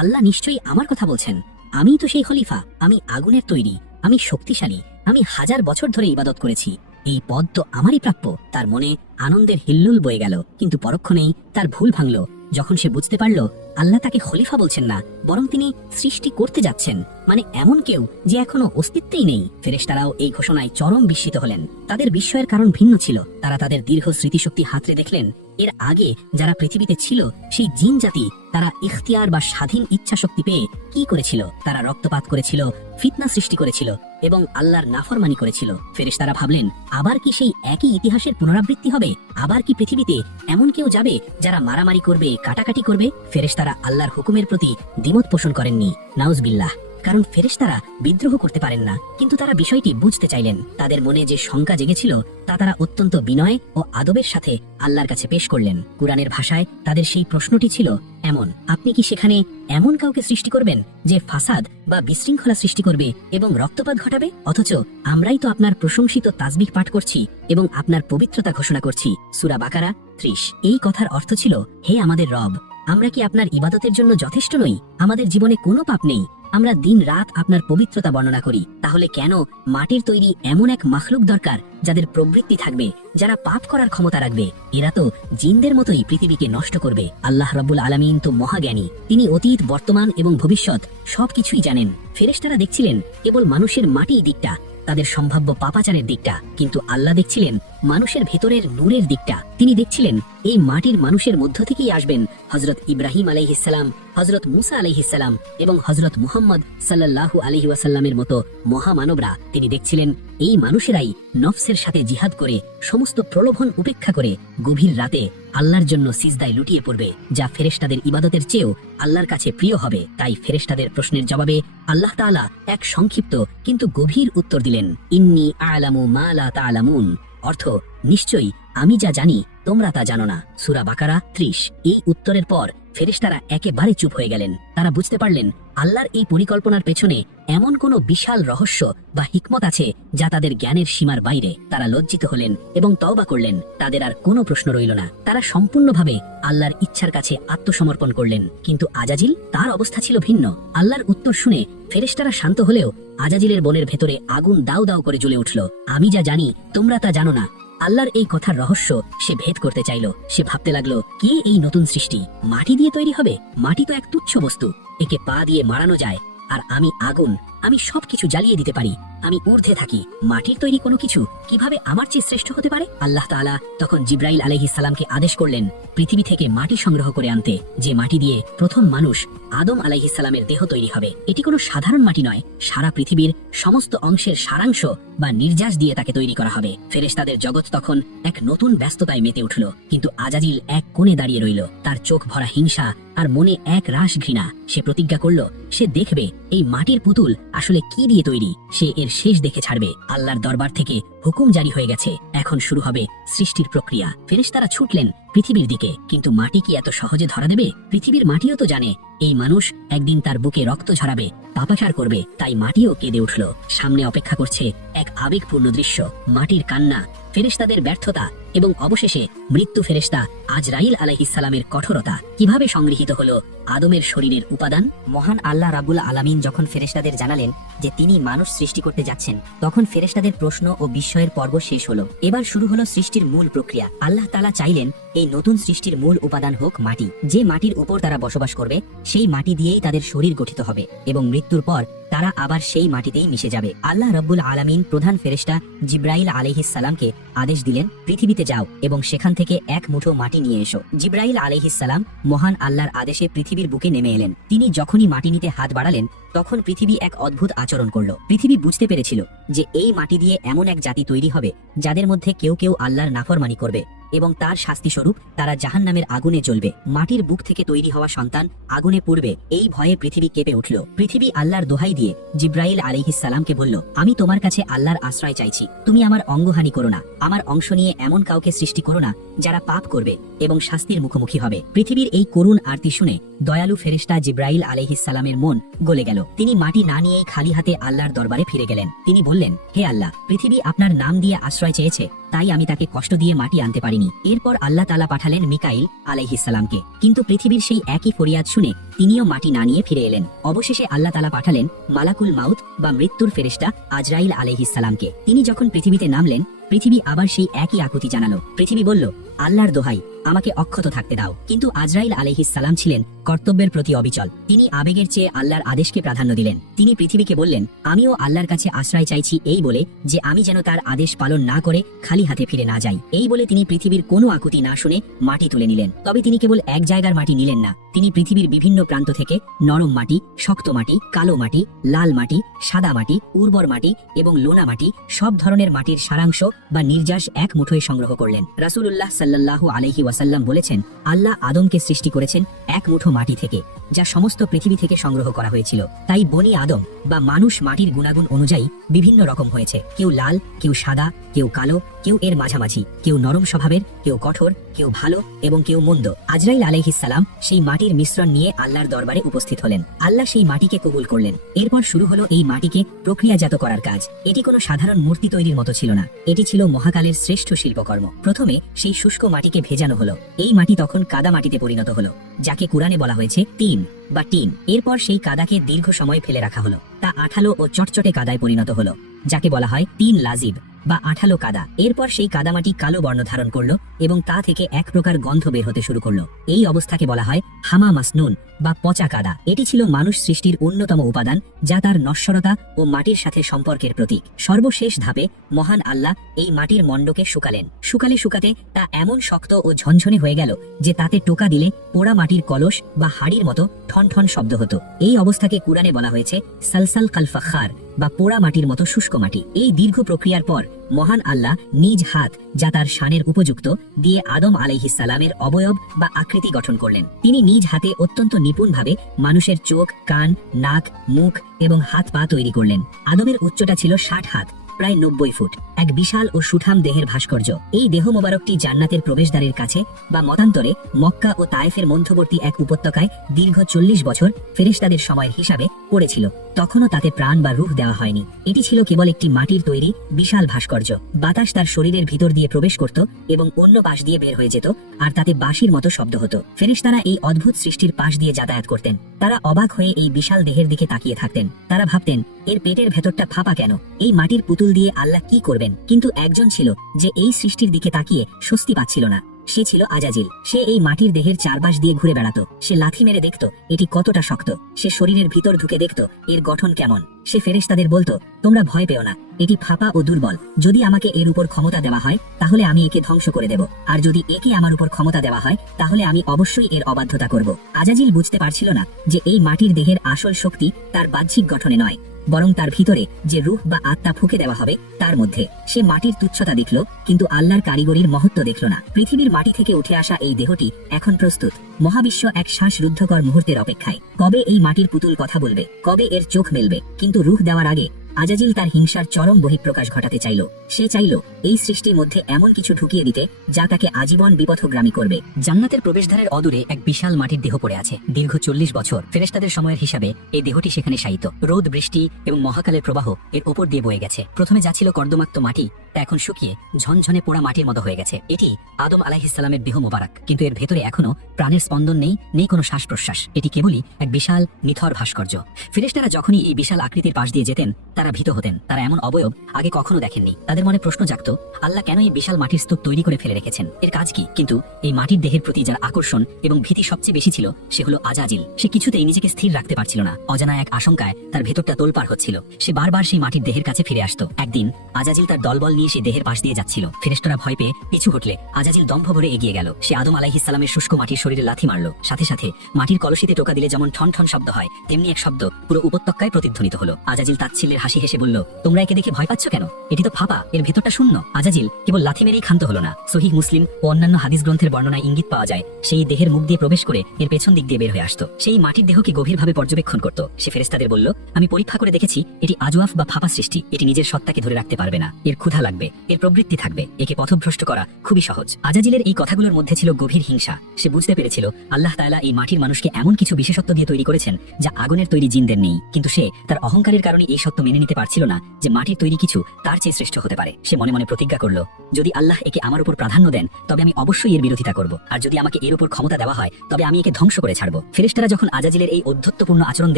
আল্লাহ নিশ্চয়ই আমার কথা বলছেন। আমিই তো সেই খলিফা। আমি আগুনের তৈরি, আমি শক্তিশালী, আমি 1000 বছর ধরে ইবাদত করেছি। এই পদ তো আমারই প্রাপ্য। তার মনে আনন্দের হিল্লোল বয়ে গেল, কিন্তু পরক্ষণেই তার ভুল ভাঙল যখন সে বুঝতে পারল আল্লাহ তাকে খলিফা বলছেন না, বরং তিনি সৃষ্টি করতে যাচ্ছেন, মানে এমন কেউ যে এখনো অস্তিত্বেই নেই। ফেরেশতারাও এই ঘোষণায় চরম বিস্মিত হলেন। তাদের বিস্ময়ের কারণ ভিন্ন ছিল। তারা তাদের দীর্ঘ স্মৃতিশক্তি হাতড়ে দেখলেন, এর আগে যারা পৃথিবীতে ছিল সেই জিন জাতি, তারা ইখতিয়ার বা স্বাধীন ইচ্ছা শক্তি পেয়ে কি করেছিল? তারা রক্তপাত করেছিল, ফিতনা সৃষ্টি করেছিল এবং আল্লাহর নাফরমানি করেছিল। ফেরেশতারা ভাবলেন, আবার কি সেই একই ইতিহাসের পুনরাবৃত্তি হবে? আবার কি পৃথিবীতে এমন কেউ যাবে যারা মারামারি করবে, কাটাকাটি করবে? ফেরেশতারা আল্লাহর হুকুমের প্রতি দ্বিমত পোষণ করেননি, নাউজুবিল্লাহ। কারণ ফেরেশতারা বিদ্রোহ করতে পারেন না, কিন্তু তারা বিষয়টি বুঝতে চাইলেন। তাদের মনে যে শঙ্কা জেগেছিল তা তারা অত্যন্ত বিনয় ও আদবের সাথে আল্লাহর কাছে পেশ করলেন। কুরআনের ভাষায় তাদের সেই প্রশ্নটি ছিল এমন, আপনি কি সেখানে এমন কাউকে সৃষ্টি করবেন যে ফাসাদ বা বিশৃঙ্খলা সৃষ্টি করবে এবং রক্তপাত ঘটাবে? অথচ আমরাই তো আপনার প্রশংসিত তাসবিহ পাঠ করছি এবং আপনার পবিত্রতা ঘোষণা করছি। সূরা বাকারা 30। এই কথার অর্থ ছিল, হে আমাদের রব, আমরা কি আপনার ইবাদতের জন্য যথেষ্ট নই? আমাদের জীবনে কোনো পাপ নেই, আমরা দিন রাত আপনার পবিত্রতা বর্ণনা করি। তাহলে কেন মাটির তৈরি এমন এক মাখলুক দরকার যাদের প্রবৃত্তি থাকবে, যারা পাপ করার ক্ষমতা রাখবে? এরা তো জিনদের মতোই পৃথিবীকে নষ্ট করবে। আল্লাহ রাব্বুল আলামিন তো মহাজ্ঞানী, তিনি অতীত, বর্তমান এবং ভবিষ্যৎ সবকিছুই জানেন। ফেরেশতারা দেখছিলেন কেবল মানুষের মাটির দিকটা, তাদের সম্ভাব্য পাপাচারের দিকটা, কিন্তু আল্লাহ দেখছিলেন মানুষের ভেতরের নূরের দিকটা। তিনি দেখছিলেন এই মাটির মানুষের মধ্য থেকেই আসবেন হযরত ইব্রাহিম আলাইহিসসালাম, হযরত মুসা আলাইহিসসালাম এবং হযরত মুহাম্মদ সাল্লাল্লাহু আলাইহি ওয়াসাল্লামের মতো মহামানবরা। তিনি দেখছিলেন এই মানুষেরাই নফসের সাথে জিহাদ করে, সমস্ত প্রলোভন উপেক্ষা করে গভীর রাতে আল্লাহর জন্য সিজদায় লুটিয়ে পড়বে, যা ফেরেশতাদের ইবাদতের চেয়েও আল্লাহর কাছে প্রিয় হবে। তাই ফেরেশতাদের প্রশ্নের জবাবে আল্লাহ তাআলা এক সংক্ষিপ্ত কিন্তু গভীর উত্তর দিলেন, ইন্নী আ'লামু মা লা তা'লামুন, অর্থ নিশ্চয়ই আমি যা জানি তোমরা তা জানো না। সূরা বাকারা 30। এই উত্তরের পর ফেরেশতারা একেবারে চুপ হয়ে গেলেন। তারা বুঝতে পারলেন আল্লাহর এই পরিকল্পনার পেছনে এমন কোনো বিশাল রহস্য বা হিকমত আছে যা তাদের জ্ঞানের সীমার বাইরে। তারা লজ্জিত হলেন এবং তওবা করলেন। তাদের আর কোনো প্রশ্ন রইল না। তারা সম্পূর্ণভাবে আল্লাহর ইচ্ছার কাছে আত্মসমর্পণ করলেন। কিন্তু আজাজিল, তার অবস্থা ছিল ভিন্ন। আল্লাহর উত্তর শুনে ফেরেশতারা শান্ত হলেও আজাজিলের বনের ভেতরে আগুন দাউ দাউ করে জ্বলে উঠল। আমি যা জানি তোমরা তা জানো না। আল্লাহর এই কথার রহস্য সে ভেদ করতে চাইল। সে ভাবতে লাগলো, কে এই নতুন সৃষ্টি? মাটি দিয়ে তৈরি হবে? মাটি তো এক তুচ্ছ বস্তু, একে পা দিয়ে মারানো যায়। আর আমি আগুন, আমি সবকিছু জ্বালিয়ে দিতে পারি। আমি ঊর্ধ্বে থাকি, মাটির তৈরি কোনো কিছু কিভাবে আমার চেয়ে শ্রেষ্ঠ হতে পারে? আল্লাহ তাআলা তখন জিব্রাইল আলাইহিস সালামকে আদেশ করলেন পৃথিবী থেকে মাটি সংগ্রহ করে আনতে, যে মাটি দিয়ে প্রথম মানুষ আদম আলাইহিস সালামের দেহ তৈরি হবে। এটি কোনো সাধারণ মাটি নয়, সারা পৃথিবীর সমস্ত অংশের সারাংশ বা নির্যাস দিয়ে তাকে তৈরি করা হবে। ফেরেশতাদের জগৎ তখন এক নতুন ব্যস্ততায় মেতে উঠল। কিন্তু আজাজিল এক কোণে দাঁড়িয়ে রইল, তার চোখ ভরা হিংসা আর মনে এক রাশ ঘৃণা। সে প্রতিজ্ঞা করল সে দেখবে এই মাটির পুতুল আসলে কি দিয়ে তৈরি। সে এর শেষ দেখে ছাড়বে। আল্লাহর দরবার থেকে হুকুম জারি হয়ে গেছে, এখন শুরু হবে সৃষ্টির প্রক্রিয়া। ফেরেশতারা ছুটলেন পৃথিবীর দিকে, কিন্তু মাটি কি এত সহজে ধরা দেবে? পৃথিবীর মাটিও তো জানে এই মানুষ একদিন তার বুকে রক্ত ঝরাবে, পাপাচার করবে। তাই মাটিও কেঁদে উঠল। সামনে অপেক্ষা করছে এক আবেগপূর্ণ দৃশ্য, মাটির কান্না, ফেরেশতাদের ব্যর্থতা এবং অবশেষে মৃত্যু। ফেরেশতা আজরাইল আলাইহিস সালামের কঠোরতা। কিভাবে সংগৃহীত হলো আদমের শরীরের উপাদান? মহান আল্লাহ রাব্বুল আলামিন যখন ফেরেশতাদের জানালেন যে তিনি মানুষ সৃষ্টি করতে যাচ্ছেন, তখন ফেরেশতাদের প্রশ্ন ও বিস্ময়ের পর্ব শেষ হলো। এবার শুরু হলো সৃষ্টির মূল প্রক্রিয়া। আল্লাহ তাআলা চাইলেন এই নতুন সৃষ্টির মূল উপাদান হোক মাটি। যে মাটির উপর তারা বসবাস করবে সেই মাটি দিয়েই তাদের শরীর গঠিত হবে এবং মৃত্যুর পর তারা আবার সেই মাটিতেই মিশে যাবে। আল্লাহ রব্বুল আলামিন প্রধান ফেরেশতা জিব্রাইল আলাইহিস সালামকে আদেশ দিলেন, পৃথিবীতে যাও এবং সেখান থেকে এক মুঠো মাটি নিয়ে এসো। জিব্রাইল আলাইহিস সালাম মহান আল্লাহর আদেশে পৃথিবীর বুকে নেমে এলেন। তিনি যখনই মাটি নিতে হাত বাড়ালেন তখন পৃথিবী এক অদ্ভুত আচরণ করল। পৃথিবী বুঝতে পেরেছিল যে এই মাটি দিয়ে এমন এক জাতি তৈরি হবে যাদের মধ্যে কেউ কেউ আল্লাহর নাফরমানি করবে এবং তার শাস্তি স্বরূপ তারা জাহান্নামের আগুনে জ্বলবে। মাটির বুক থেকে তৈরি হওয়া সন্তান আগুনে পুড়বে, এই ভয়ে পৃথিবী কেঁপে উঠল। পৃথিবী আল্লাহর দোহাই দিয়ে জিব্রাইল আলাইহিস সালামকে বলল, আমি তোমার কাছে আল্লাহর আশ্রয় চাইছি, তুমি আমার অঙ্গহানি করো না, আমার অংশ নিয়ে এমন কাউকে সৃষ্টি করো না যারা পাপ করবে এবং শাস্তির মুখোমুখি হবে। পৃথিবীর এই করুণ আরতি শুনে দয়ালু ফেরেশতা জিব্রাইল আলাইহিস সালামের মন গলে গেল। তিনি মাটি না নিয়েই খালি হাতে আল্লাহর দরবারে ফিরে গেলেন। তিনি বললেন, হে আল্লাহ, পৃথিবী আপনার নাম দিয়ে আশ্রয় চেয়েছে, তাই আমি তাকে কষ্ট দিয়ে মাটি আনতে পারিনি। এরপর আল্লাহ তাআলা পাঠালেন মিকাইল আলাইহিস সালামকে, কিন্তু পৃথিবীর সেই একই ফরিয়াদ শুনে তিনিও মাটি না নিয়ে ফিরে এলেন। অবশেষে আল্লাহ তাআলা পাঠালেন মালাকুল মাউত বা মৃত্যুর ফেরেশতা আজরাইল আলাইহিস সালামকে। তিনি যখন পৃথিবীতে নামলেন পৃথিবী আবার সেই একই আকুতি জানালো। পৃথিবী বলল, আল্লাহর দোহাই, আমাকে অক্ষত থাকতে দাও। কিন্তু আজরাইল আলাইহিস সালাম ছিলেন কর্তব্যের প্রতি অবিচল। তিনি আবেগের চেয়ে আল্লাহর আদেশকে প্রাধান্য দিলেন। তিনি পৃথিবীকে বললেন, আমিও আল্লাহর কাছে আশ্রয় চাইছি এই বলে যে আমি যেন তার আদেশ পালন না করে খালি হাতে ফিরে না যাই। এই বলে তিনি পৃথিবীর কোনো আকুতি না শুনে মাটি তুলে নিলেন। তবে তিনি কেবল এক জায়গার মাটি নিলেন না, তিনি পৃথিবীর বিভিন্ন প্রান্ত থেকে নরম মাটি, শক্ত মাটি, কালো মাটি, লাল মাটি, সাদা মাটি, উর্বর মাটি এবং লোনা মাটি, সব ধরনের মাটির সারাংশ বা নির্যাস এক মুঠোয় সংগ্রহ করলেন। রাসূলুল্লাহ সাল্লাল্লাহু আলাইহি ওয়াসাল্লাম বলেছেন, আল্লাহ আদমকে সৃষ্টি করেছেন এক মুঠো মাটি থেকে, যা সমস্ত পৃথিবী থেকে সংগ্রহ করা হয়েছিল। তাই বনি আদম বা মানুষ মাটির গুণাগুণ অনুযায়ী বিভিন্ন রকম হয়েছে। কেউ লাল, কেউ সাদা, কেউ কালো, কেউ এর মাঝামাঝি, কেউ নরম স্বভাবের, কেউ কঠোর, কেউ ভালো এবং কেউ মন্দ। আজরাইল আলাইহিস সালাম সেই মাটির মিশ্রণ নিয়ে আল্লাহর দরবারে উপস্থিত হলেন। আল্লাহ সেই মাটিকে কবুল করলেন। এরপর শুরু হলো এই মাটিকে প্রক্রিয়াজাত করার কাজ। এটি কোনো সাধারণ মূর্তি তৈরির মতো ছিল না, এটি ছিল মহাকালের শ্রেষ্ঠ শিল্পকর্ম। প্রথমে সেই শুষ্ক মাটিকে ভেজানো হলো। এই মাটি তখন কাদা মাটিতে পরিণত হলো, যাকে কুরআনে বলা হয়েছে তিন বা টিন। এরপর সেই কাদাকে দীর্ঘ সময় ফেলে রাখা হলো, তা আঠালো ও চটচটে কাদায় পরিণত হলো, যাকে বলা হয় তিন লাজিব বা আঠালো কাদা। এরপর সেই কাদামাটি কালো বর্ণ ধারণ করলো এবং তা থেকে এক প্রকার গন্ধ বের হতে শুরু করলো। এই অবস্থাকে বলা হয় হামা মাসনুন বা পচা কাদা। এটি ছিল মানুষ সৃষ্টির অন্যতম উপাদান, যা তার নশ্বরতা ও মাটির সাথে সম্পর্কের প্রতীক। সর্বশেষ ধাপে মহান আল্লাহ এই মাটির মণ্ডকে শুকালেন। শুকালে শুকাতে তা এমন শক্ত ও ঝনঝনে হয়ে গেল যে তাতে টোকা দিলে পোড়া মাটির কলস বা হাড়ির মতো ঠন ঠন শব্দ হতো। এই অবস্থাকে কুরআনে বলা হয়েছে সালসাল কাল ফাখার বা পোড়া মাটির মতো শুষ্ক মাটি। এই দীর্ঘ প্রক্রিয়ার পর মহান আল্লাহ নিজ হাত, যা তার শানের উপযুক্ত, দিয়ে আদম আলাইহিস সালামের অবয়ব বা আকৃতি গঠন করলেন। তিনি নিজ হাতে অত্যন্ত নিপুণভাবে মানুষের চোখ, কান, নাক, মুখ এবং হাত পা তৈরি করলেন। আদমের উচ্চতা ছিল 60 হাত, প্রায় 90 ফুট, এক বিশাল ও সুঠাম দেহের ভাস্কর্য। এই দেহ মোবারকটি জান্নাতের প্রবেশদ্বারের কাছে বা মতান্তরে মক্কা ও তায়েফের মধ্যবর্তী এক উপত্যকায় দীর্ঘ 40 বছর ফেরেশতাদের সময়ের হিসাবে পড়েছিল। তখনও তাতে প্রাণ বা রূহ দেওয়া হয়নি। এটি ছিল কেবল একটি মাটির তৈরি বিশাল ভাস্কর্য। বাতাস তার শরীরের ভিতর দিয়ে প্রবেশ করত এবং অন্য পাশ দিয়ে বের হয়ে যেত, আর তাতে বাঁশির মতো শব্দ হতো। ফেরেশতারা এই অদ্ভুত সৃষ্টির পাশ দিয়ে যাতায়াত করতেন। তারা অবাক হয়ে এই বিশাল দেহের দিকে তাকিয়ে থাকতেন। তারা ভাবতেন, এর পেটের ভেতরটা ফাঁপা কেন? এই মাটির পুতুল দিয়ে আল্লাহ কি করবেন? কিন্তু একজন ছিল যে এই সৃষ্টির দিকে তাকিয়ে স্বস্তি পাচ্ছিল না। সে ছিল আজাজিল। সে এই মাটির দেহের চারপাশ দিয়ে ঘুরে বেড়াতো। সে লাথি মেরে দেখত এটি কতটা শক্ত। সে শরীরের ভিতর ঢুকে দেখত এর গঠন কেমন। সে ফেরেশতাদের বলতো, তোমরা ভয় পেও না, এটি ফাঁপা ও দুর্বল। যদি আমাকে এর উপর ক্ষমতা দেওয়া হয় তাহলে আমি একে ধ্বংস করে দেব, আর যদি একে আমার উপর ক্ষমতা দেওয়া হয় তাহলে আমি অবশ্যই এর অবাধ্যতা করব। আজাজিল বুঝতে পারছিল না যে এই মাটির দেহের আসল শক্তি তার বাহ্যিক গঠনে নয়, বরং তার ভিতরে যে রূহ বা আত্মা ফুঁকে দেওয়া হবে তার মধ্যে। সে মাটির তুচ্ছতা দেখল, কিন্তু আল্লাহর কারিগরির মহত্ব দেখল না। পৃথিবীর মাটি থেকে উঠে আসা এই দেহটি এখন প্রস্তুত। মহাবিশ্ব এক শ্বাসরুদ্ধকর মুহূর্তের অপেক্ষায়। কবে এই মাটির পুতুল কথা বলবে, কবে এর চোখ মেলবে? কিন্তু রূহ দেওয়ার আগে আজাজিল তার হিংসার চরম বহিঃপ্রকাশ ঘটাতে চাইল। সে চাইল এই সৃষ্টির মধ্যে এমন কিছু ঢুকিয়ে দিতে যা তাকে আজীবন বিপথগামী করবে। জান্নাতের প্রবেশদ্বারের অদূরে এক বিশাল মাটির দেহ পড়ে আছে। দীর্ঘ 40 বছর ফেরেশতাদের সময়ের হিসাবে এই দেহটি সেখানে শায়িত। রোদ, বৃষ্টি এবং মহাকালের প্রবাহ এর ওপর দিয়ে বয়ে গেছে। প্রথমে যা ছিল কর্দমাক্ত মাটি, তা এখন শুকিয়ে ঝনঝনে পোড়া মাটির মতো হয়ে গেছে। এটি আদম আলাইহিস সালামের দেহ মোবারক, কিন্তু এর ভেতরে এখনো প্রাণের স্পন্দন নেই, নেই কোনো শ্বাস প্রশ্বাস। এটি কেবলই এক বিশাল নিথর ভাস্কর্য। ফেরেশতারা যখনই এই বিশাল আকৃতির পাশ দিয়ে যেতেন তারা ভীত হতেন। তারা এমন অবয়ব আগে কখনো দেখেননি। তাদের মনে প্রশ্ন জাগত, আল্লাহ কেন এই বিশাল মাটির স্তূপ তৈরি করে ফেলে রেখেছেন? এর কাজ কি? কিন্তু এই মাটির দেহের প্রতি যার আকর্ষণ এবং ভীতি সবচেয়ে বেশি ছিল সে হলো আজাজিল। সে কিছুতেই নিজেকে স্থির রাখতে পারছিল না। অজানা এক আশঙ্কায় তার ভেতরটা তোলপাড় হচ্ছিল। সে বারবার সেই মাটির দেহের কাছে ফিরে আসতো। একদিন আজাজিল তার দলবল নিয়ে সেই দেহের পাশ দিয়ে যাচ্ছিল। ফেরেশতারা ভয় পেয়ে পিছু হটলে আজাজিল দম্ভ ভরে এগিয়ে গেল। সে আদম আলাইহিস সালামের শুষ্ক মাটির শরীরে লাথি মারল। সাথে সাথে মাটির কলসিতে টোকা দিলে যেমন ঠন ঠন শব্দ হয় তেমনি এক শব্দ পুরো উপত্যকায় প্রতিধ্বনিত হলো। আজাজিল তাচ্ছিল্যের হাসি হেসে বলল, তোমরা একে দেখে ভয় পাচ্ছ কেন? এটি তো ফাঁপা, এর ভেতরটা শূন্য। আজাজিল কেবল লাথি মেরেই ক্ষান্ত হলো না। সহিহ মুসলিম ও অন্যান্য হাদিস গ্রন্থের বর্ণনায় ইঙ্গিত পাওয়া যায় সেই দেহের মুখ দিয়ে প্রবেশ করে এর পেছন দিক দিয়ে বের হয়ে আসতো। সেই মাটির দেহকে গভীরভাবে পর্যবেক্ষণ করত। সে ফেরেশতাদের বলল, আমি পরীক্ষা করে দেখেছি এটি আজওয়াফ বা ফাঁপা সৃষ্টি। এটি নিজের সত্তাকে ধরে রাখতে পারবে না। এর ক্ষুধা লাগবে, এর প্রবৃত্তি থাকবে। একে পথভ্রষ্ট করা খুবই সহজ। আজাজিলের এই কথাগুলোর মধ্যে ছিল গভীর হিংসা। সে বুঝতে পেরেছিল আল্লাহ তাআলা এই মাটির মানুষকে এমন কিছু বিশেষত্ব দিয়ে তৈরি করেছেন যা আগুনের তৈরি জিনদের নেই। কিন্তু সে তার অহংকারের কারণে এই সত্য মেনে নিতে পারছিল না যে মাটির তৈরি কিছু তার চেয়ে শ্রেষ্ঠ হতে পারে। সে মনে মনে প্রতিজ্ঞা করল, যদি আল্লাহ একে আমার উপর প্রাধান্য দেন তবে আমি অবশ্যই এর বিরোধিতা করব, আর যদি আমাকে এর উপর ক্ষমতা দেওয়া হয় তবে আমি একে ধ্বংস করে ছাড়ব। ফেরেশতারা যখন আজাজিলের এই অধ্যত্বপূর্ণ আচরণ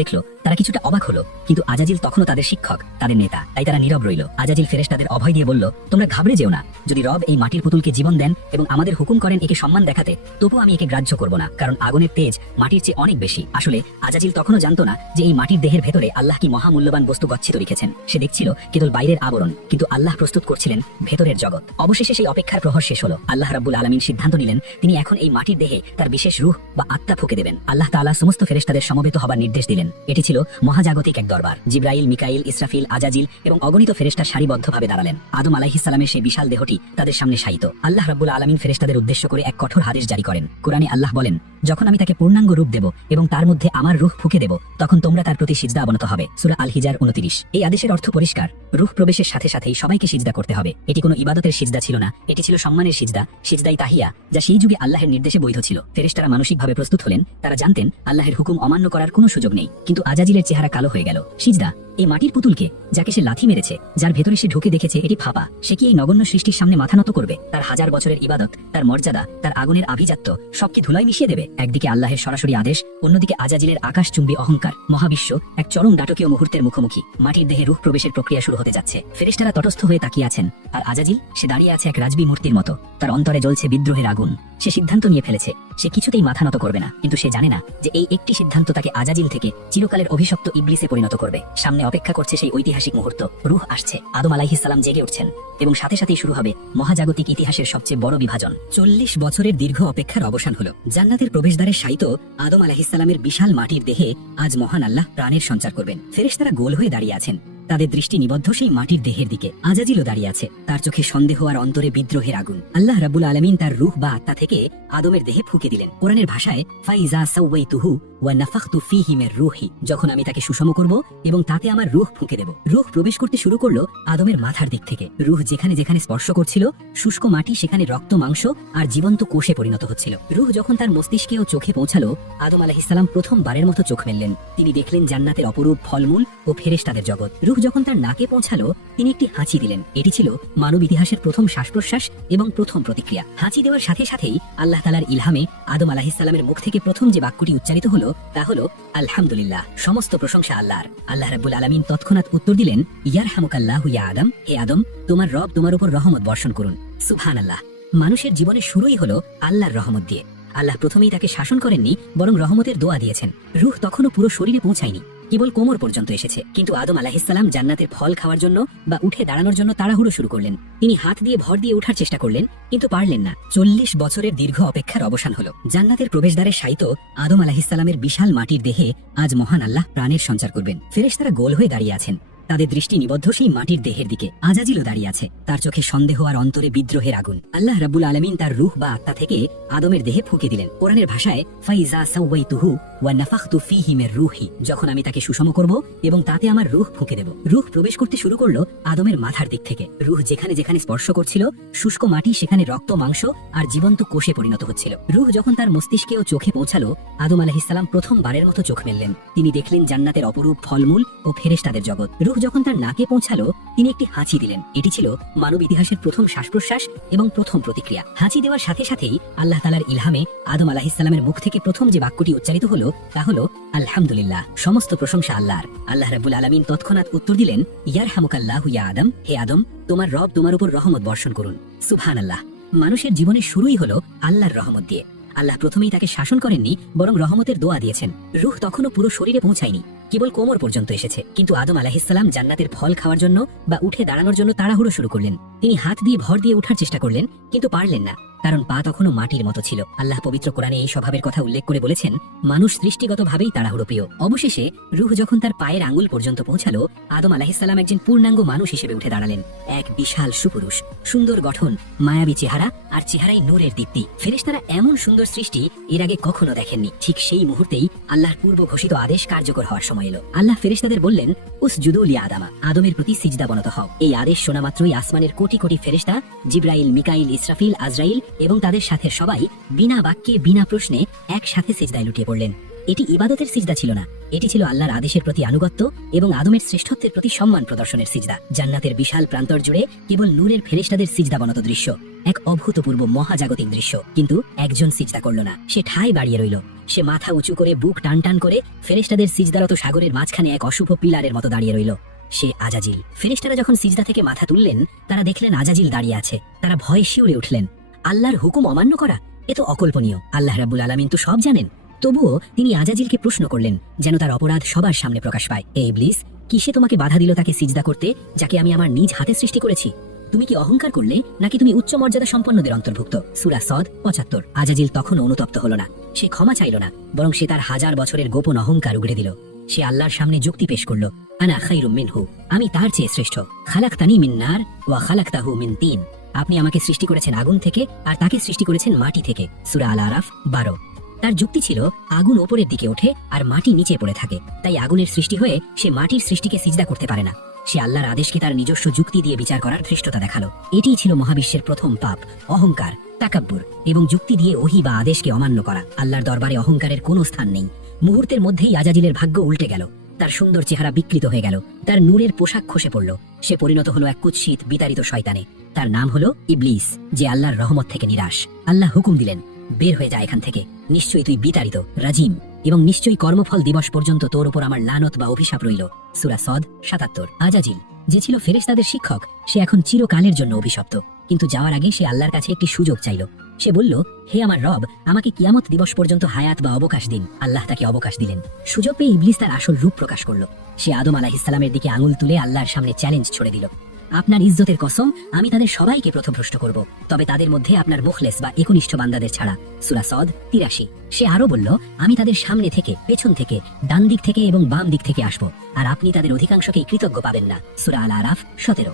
দেখল তারা কিছুটা অবাক হলো, কিন্তু আজাজিল তখনও তাদের শিক্ষক, তাদের নেতা, তাই তারা নীরব রইল। আজাজিল ফেরেশতাদের অভয় দিয়ে বলল, তোমরা ঘাবড়ে যেও না। যদি রব এই মাটির পুতুলকে জীবন দেন এবং আমাদের হুকুম করেন একে সম্মান দেখাতে, তবুও আমি একে গ্রাহ্য করব না, কারণ আগুনের তেজ মাটির চেয়ে অনেক বেশি। আসলে আজাজিল তখনও জানতো না যে এই মাটির দেহের ভেতরে আল্লাহ কি মহামূল্যবান বস্তু গচ্ছিত রেখেছেন। সে দেখছিল কেবল বাইরের আবরণ, কিন্তু আল্লাহ প্রস্তুত করছিলেন ভেতরের জগৎ। অবশেষে সেই অপেক্ষার প্রহর শেষ হলো। আল্লাহ রাব্বুল আলামিন সিদ্ধান্ত নিলেন তিনি এখন এই মাটির দেহে তার বিশেষ রূহ বা আত্মা ফুঁকে দেবেন। আল্লাহ তাআলা সমস্ত ফেরেশতাদের সমবেত হবার নির্দেশ দিলেন। এটি ছিল মহাজাগতিক এক দরবার। জিব্রাইল, মিকাইল, ইসরাফিল, আজাজিল এবং অগণিত ফেরেশতা সারিবদ্ধভাবে দাঁড়ালেন। আদম আলাইহিস সালামের সেই বিশাল দেহটি তাদের সামনে শায়িত। আল্লাহ রাব্বুল আলামিন ফেরেশতাদের উদ্দেশ্য করে এক কঠোর আদেশ জারি করেন। কোরআনে আল্লাহ বলেন, যখন আমি তাকে পূর্ণাঙ্গ রূপ দেব এবং তার মধ্যে আমার রূহ ফুঁকে দেব তখন তোমরা তার প্রতি সিজদা অবনত হবে। সূরা আল হিজার 29। এই আদেশের অর্থ পরিষ্কার, রূহ প্রবেশের সাথে সাথেই সবাইকে সিজদা করতে হবে। এটি কোনো ইবাদতের সিজদা ছিল না, এটি ছিল সম্মানের সিজদা, সিজদাই তাহিয়া, যা সেই যুগে আল্লাহের নির্দেশে বৈধ ছিল। ফেরেশতারা মানসিকভাবে প্রস্তুত হলেন। তারা জানতেন আল্লাহের হুকুম অমান্য করার কোনো সুযোগ নেই। কিন্তু আজাজিলের চেহারা কালো হয়ে গেল। সিজদা এই মাটির পুতুলকে যাকে সে লাথি মেরেছে, যার ভেতরে সে ঢুকে দেখেছে এটি ফাঁপা, সে কি এই নগণ্য সৃষ্টির সামনে মাথা নত করবে? তার হাজার বছরের ইবাদত, তার মর্যাদা, তার আগুনের আভিজাত্য সবকে ধুলায় মিশিয়ে দেবে? একদিকে আল্লাহের সরাসরি আদেশ, অন্যদিকে আজাজিলের আকাশচুম্বী অহংকার। মহাবিশ্ব এক চরম নাটকীয় মুহূর্তের মুখোমুখি। মাটির দেহে রূহ প্রবেশের প্রক্রিয়া শুরু হতে যাচ্ছে। ফেরেশতারা তটস্থ হয়ে তাকিয়ে আছেন, আর আজাজিল সে দাঁড়িয়ে আছে এক রাজবী মূর্তির মতো। তার অন্তরে জ্বলছে বিদ্রোহের আগুন। সে সিদ্ধান্ত নিয়ে ফেলেছে, সে কিছুতেই মাথা নত করবে না। কিন্তু সে জানে না যে এই একটি সিদ্ধান্ত তাকে আজাজিল থেকে চিরকালের অভিশপ্ত ইবলিসে পরিণত করবে। সামনে অপেক্ষা করছে সেই ঐতিহাসিক মুহূর্ত। রূহ আসছে, আদম আলাইহিস সালাম জেগে উঠছেন এবং সাথে সাথেই শুরু হবে মহাজাগতিক ইতিহাসের সবচেয়ে বড় বিভাজন। 40 বছরের দীর্ঘ অপেক্ষার অবসান হলো। জান্নাতের প্রবেশদ্বারে শায়িত আদম আলাইহিস সালামের বিশাল মাটির দেহে আজ মহান আল্লাহ প্রাণের সঞ্চার করবেন। ফেরেশতারা গোল হয়ে দাঁড়িয়ে আছেন, তাদের দৃষ্টি নিবদ্ধ সেই মাটির দেহের দিকে। আজাজিলও দাঁড়িয়ে আছে, তার চোখে সন্দেহ আর অন্তরে বিদ্রোহের আগুন। আল্লাহ রাব্বুল আলামিন তার রূহ বা আত্মা থেকে আদমের দেহে ফুঁকে দিলেন। কোরআনের ভাষায় ফাইজা সাওয়াইতুহু ওয়া নাফাখতু ফীহি মির রূহি, যখন আমি তাকে সুষম করব এবং তাতে আমার রূহ ফুঁকে দেব। রূহ প্রবেশ করতে শুরু করলো আদমের মাথার দিক থেকে। রূহ যেখানে যেখানে স্পর্শ করছিল শুষ্ক মাটি সেখানে রক্ত, মাংস আর জীবন্ত কোষে পরিণত হচ্ছিল। রূহ যখন তার মস্তিষ্কে ও চোখে পৌঁছালো আদম আলাইহিস সালাম প্রথমবারের মতো চোখ মেললেন। তিনি দেখলেন জান্নাতের অপরূপ ফলমূল ও ফেরেশতাদের জগৎ। রূহ যখন তার নাকে পৌঁছালো তিনি একটি হাঁচি দিলেন। এটি ছিল মানব ইতিহাসের প্রথম শ্বাস প্রশ্বাস এবং প্রথম প্রতিক্রিয়া। হাঁচি দেওয়ার সাথে সাথেই আল্লাহ তাআলার ইলহামে আদম আলাইহিস সালামের মুখ থেকে প্রথম যে বাক্যটি উচ্চারিত হলো তা হলো আলহামদুলিল্লাহ, সমস্ত প্রশংসা আল্লাহর। আল্লাহ রাব্বুল আলামিন তৎক্ষণাৎ উত্তর দিলেন, ইয়ারহামুকাল্লাহু ইয়া আদম, হে আদম তোমার রব তোমার উপর রহমত বর্ষণ করুন। সুবহানাল্লাহ। মানুষের জীবনের শুরুই হলো আল্লাহর রহমত দিয়ে। আল্লাহ প্রথমেই তাকে শাসন করেননি, বরং রহমতের দোয়া দিয়েছেন। রূহ তখনও পুরো শরীরে পৌঁছায়নি, কেবল কোমর পর্যন্ত এসেছে। কিন্তু আদম আলাইহিস সালাম জান্নাতের ফল খাওয়ার জন্য বা উঠে দাঁড়ানোর জন্য তাড়াহুড়ো শুরু করলেন। তিনি হাত দিয়ে ভর দিয়ে ওঠার চেষ্টা করলেন, কিন্তু পারলেন না। 40 বছরের দীর্ঘ অপেক্ষার অবসান হলো। জান্নাতের প্রবেশদ্বারে শায়িত আদম আলাইহিস সালামের বিশাল মাটির দেহে আজ মহান আল্লাহ প্রাণের সঞ্চার করবেন। ফেরেশতারা গোল হয়ে দাঁড়িয়ে আছেন, তাদের দৃষ্টি নিবদ্ধ সেই মাটির দেহের দিকে। আজাজিলও দাঁড়িয়ে আছে, তার চোখে সন্দেহ আর অন্তরে বিদ্রোহের আগুন। আল্লাহ রাব্বুল আলামিন তার রূহ বা আত্মা থেকে আদমের দেহে ফুঁকে দিলেন। কোরআনের ভাষায় ফাইজা সাওয়াইতুহু ওয়া নাফাখতু ফীহি মির রূহি, যখন আমি তাকে সুষম করব এবং তাতে আমার রূহ ফুঁকে দেব। রূহ প্রবেশ করতে শুরু করলো আদমের মাথার দিক থেকে। রূহ যেখানে যেখানে স্পর্শ করছিল শুষ্ক মাটি সেখানে রক্ত, মাংস আর জীবন্ত কোষে পরিণত হচ্ছিল। রূহ যখন তার মস্তিষ্কে ও চোখে পৌঁছালো আদম আলাইহিস সালাম প্রথমবারের মতো চোখ মেললেন। তিনি দেখলেন জান্নাতের অপরূপ ফলমূল ও ফেরেশতাদের জগৎ। রূহ যখন তার নাকে পৌঁছালো তিনি একটি হাঁচি দিলেন। এটি ছিল মানব ইতিহাসের প্রথম শ্বাস প্রশ্বাস এবং প্রথম প্রতিক্রিয়া। হাঁচি দেওয়ার সাথে সাথেই আল্লাহ তাআলার ইলহামে আদম আলাইহিসসালামের মুখ থেকে প্রথম যে বাক্যটি উচ্চারিত হলো তা হলো আলহামদুলিল্লাহ, সমস্ত প্রশংসা আল্লাহর। আল্লাহ রাব্বুল আলামিন তৎক্ষণাৎ উত্তর দিলেন, ইয়ারহামুকাল্লাহু ইয়া আদম, হে আদম, তোমার রব তোমার উপর রহমত বর্ষণ করুন। সুবহানাল্লাহ। মানুষের জীবনের শুরুই হলো আল্লাহর রহমত দিয়ে। আল্লাহ প্রথমেই তাকে শাসন করেননি, বরং রহমতের দোয়া দিয়েছেন। রূহ তখনও পুরো শরীরে পৌঁছায়নি, কেবল কোমর পর্যন্ত এসেছে। কিন্তু আদম আলাইহিসসালাম জান্নাতের ফল খাওয়ার জন্য বা উঠে দাঁড়ানোর জন্য তাড়াহুড়ো শুরু করলেন। তিনি হাত দিয়ে ভর দিয়ে ওঠার চেষ্টা করলেন, কিন্তু পারলেন না, কারণ পা তখনও মাটির মতো ছিল। আল্লাহ পবিত্র কোরআনে এই স্বভাবের কথা উল্লেখ করে বলেছেন, মানুষ সৃষ্টিগতভাবেই তাড়াহুড়ো প্রিয়। অবশেষে রূহ যখন তার পায়ের আঙ্গুল পর্যন্ত পৌঁছালো, আদম আলাইহিসসালাম একজন পূর্ণাঙ্গ মানুষ হিসেবে উঠে দাঁড়ালেন। এক বিশাল সুপুরুষ, সুন্দর গঠন, মায়াবী চেহারা, আর চেহারায় নূরের দীপ্তি। ফেরেশতারা এমন সুন্দর সৃষ্টি এর আগে কখনো দেখেননি। ঠিক সেই মুহূর্তেই আল্লাহর পূর্ব ঘোষিত আদেশ কার্যকর হওয়ার সময় এলো। আল্লাহ ফেরেশতাদের বললেন, উসজুদু লিআদামা, আদমের প্রতি সিজদা বনত হও। এই আদেশ শোনা মাত্রই আসমানের কোটি কোটি ফেরেশতা, জিবরাইল, মিকাইল, ইসরাফিল, আজরাইল এবং তাদের সাথে সবাই বিনা বাক্যে বিনা প্রশ্নে একসাথে সিজদায় লুটিয়ে পড়লেন। এটি ইবাদতের সিজদা ছিল না, এটি ছিল আল্লাহর আদেশের প্রতি আনুগত্য এবং আদমের শ্রেষ্ঠত্বের প্রতি সম্মান প্রদর্শনের সিজদা। জান্নাতের বিশাল প্রান্তর জুড়ে কেবল নূরের ফেরেশতাদের সিজদা বনত দৃশ্য, এক অভূতপূর্ব মহাজাগতিক দৃশ্য। কিন্তু একজন সিজদা করল না, সে ঠায় দাঁড়িয়ে রইল। সে মাথা উঁচু করে বুক টান টান করে ফেরেশতাদের সিজদারত সাগরের মাঝখানে এক অশুভ পিলারের মতো দাঁড়িয়ে রইল। সে আজাজিল। ফেরেশতারা যখন সিজদা থেকে মাথা তুললেন, তারা দেখলেন আজাজিল দাঁড়িয়ে আছে। তারা ভয়ে শিউরে উঠলেন। আল্লাহর হুকুম অমান্য করা, এ তো অকল্পনীয়। আল্লাহ রাব্বুল আলামিন তো সব জানেন। তবুও তিনি আজাজিলকে প্রশ্ন করলেন, যেন তার অপরাধ সবার সামনে প্রকাশ পায়। এ ইবলিস, কিসে তোমাকে বাধা দিল তাকে সিজদা করতে, যাকে আমি আমার নিজ হাতে সৃষ্টি করেছি? তুমি কি অহংকার করলে, নাকি তুমি উচ্চ মর্যাদা সম্পন্নদের অন্তর্ভুক্ত? সূরা সদ ৭৫। আজাজিল তখনও অনুতপ্ত হল না, সে ক্ষমা চাইল না, বরং সে তার হাজার বছরের গোপন অহংকার উগড়ে দিল। সে আল্লাহর সামনে যুক্তি পেশ করল, আনা খায়রুম মিনহু, আমি তার চেয়ে শ্রেষ্ঠ। খালাকতানি মিন নার ওয়া খালাকতাহু মিন তিন, আপনি আমাকে সৃষ্টি করেছেন আগুন থেকে আর তাকে সৃষ্টি করেছেন মাটি থেকে। সূরা আল আরাফ ১২। তার যুক্তি ছিল, আগুন ওপরের দিকে ওঠে আর মাটি নিচে পড়ে থাকে, তাই আগুনের সৃষ্টি হয়ে সে মাটির সৃষ্টিকে সিজদা করতে পারে না। সে আল্লাহর আদেশকে তার নিজস্ব যুক্তি দিয়ে বিচার করার ধৃষ্টতা দেখালো। এটিই ছিল মহাবিশ্বের প্রথম পাপ, অহংকার, তাকাব্বুর এবং যুক্তি দিয়ে ওহী বা আদেশকে অমান্য করা। আল্লাহর দরবারে অহংকারের কোনো স্থান নেই। মুহূর্তের মধ্যেই আজাজিলের ভাগ্য উল্টে গেল। তার সুন্দর চেহারা বিকৃত হয়ে গেল, তার নূরের পোশাক খসে পড়ল। সে পরিণত হলো এক কুৎসিত বিতাড়িত শয়তানে। তার নাম হলো ইবলিস, যে আল্লাহর রহমত থেকে নিরাশ। আল্লাহ হুকুম দিলেন, বের হয়ে যা এখান থেকে, নিশ্চয়ই তুই বিতাড়িত, রাজিম, এবং নিশ্চয়ই কর্মফল দিবস পর্যন্ত তোর উপর আমার লানত বা অভিশাপ রইল। সূরা সদ ৭৭। আজাজিল, যে ছিল ফেরেশতাদের শিক্ষক, সে এখন চিরকালের জন্য অভিশপ্ত। কিন্তু যাওয়ার আগে সে আল্লাহর কাছে একটি সুযোগ চাইল। সে বলল, হে আমার রব, আমাকে কিয়ামত দিবস পর্যন্ত হায়াত বা অবকাশ দিন। আল্লাহ তাকে অবকাশ দিলেন। সুযোগ পেয়ে ইবলিস তার আসল রূপ প্রকাশ করল। সে আদম আলাইহিসসালামের দিকে আঙুল তুলে আল্লাহর সামনে চ্যালেঞ্জ ছড়ে দিল, আপনার ইজ্জতের কসম, আমি তাদের সবাইকে পথভ্রষ্ট করব, তবে তাদের মধ্যে আপনার মুখলেস বা একনিষ্ঠ বান্দাদের ছাড়া। সূরা সদ ৮৩। সে আরো বলল, আমি তাদের সামনে থেকে, পেছন থেকে, ডান দিক থেকে এবং বাম দিক থেকে আসব, আর আপনি তাদের অধিকাংশকেই কৃতজ্ঞ পাবেন না। সূরা আল আরাফ ১৭।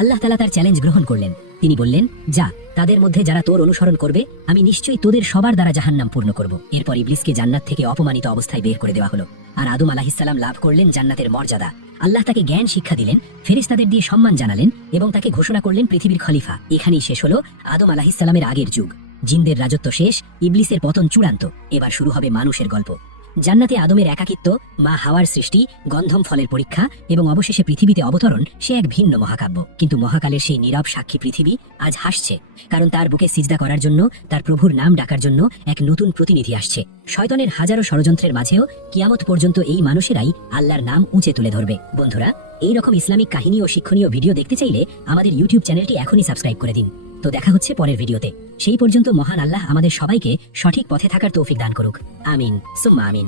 আল্লাহ তাআলা তার চ্যালেঞ্জ গ্রহণ করলেন। তিনি বললেন, যা, তাদের মধ্যে যারা তোর অনুসরণ করবে আমি নিশ্চয়ই তোদের সবার দ্বারা জাহান্নাম পূর্ণ করব। এরপর ইবলিসকে জান্নাত থেকে অপমানিত অবস্থায় বের করে দেওয়া হলো, আর আদম আলাইহিসসালাম লাভ করলেন জান্নাতের মর্যাদা। আল্লাহ তাকে জ্ঞান শিক্ষা দিলেন, ফেরেশতাদের দিয়ে সম্মান জানালেন এবং তাকে ঘোষণা করলেন পৃথিবীর খলিফা। এখানেই শেষ হলো আদম আলাইহিসসালামের আগের যুগ। জিনদের রাজত্ব শেষ, ইবলিসের পতন চূড়ান্ত। এবার শুরু হবে মানুষের গল্প। জান্নাতে আদমের একাকিত্ব, মা হাওয়ার সৃষ্টি, গন্ধম ফলের পরীক্ষা এবং অবশেষে পৃথিবীতে অবতরণ, সে এক ভিন্ন মহাকাব্য। কিন্তু মহাকালের সেই নীরব সাক্ষী পৃথিবী আজ হাসছে, কারণ তার বুকে সিজদা করার জন্য, তার প্রভুর নাম ডাকার জন্য এক নতুন প্রতিনিধি আসছে। শয়তানের হাজারো ষড়যন্ত্রের মাঝেও কিয়ামত পর্যন্ত এই মানুষেরাই আল্লাহর নাম উঁচে তুলে ধরবে। বন্ধুরা, এই রকম ইসলামিক কাহিনী ও শিক্ষণীয় ভিডিও দেখতে চাইলে আমাদের ইউটিউব চ্যানেলটি এখনই সাবস্ক্রাইব করে দিন। তো দেখা হচ্ছে পরের ভিডিওতে। সেই পর্যন্ত মহান আল্লাহ আমাদের সবাইকে সঠিক পথে থাকার তৌফিক দান করুক। আমিন সুম্মা আমিন।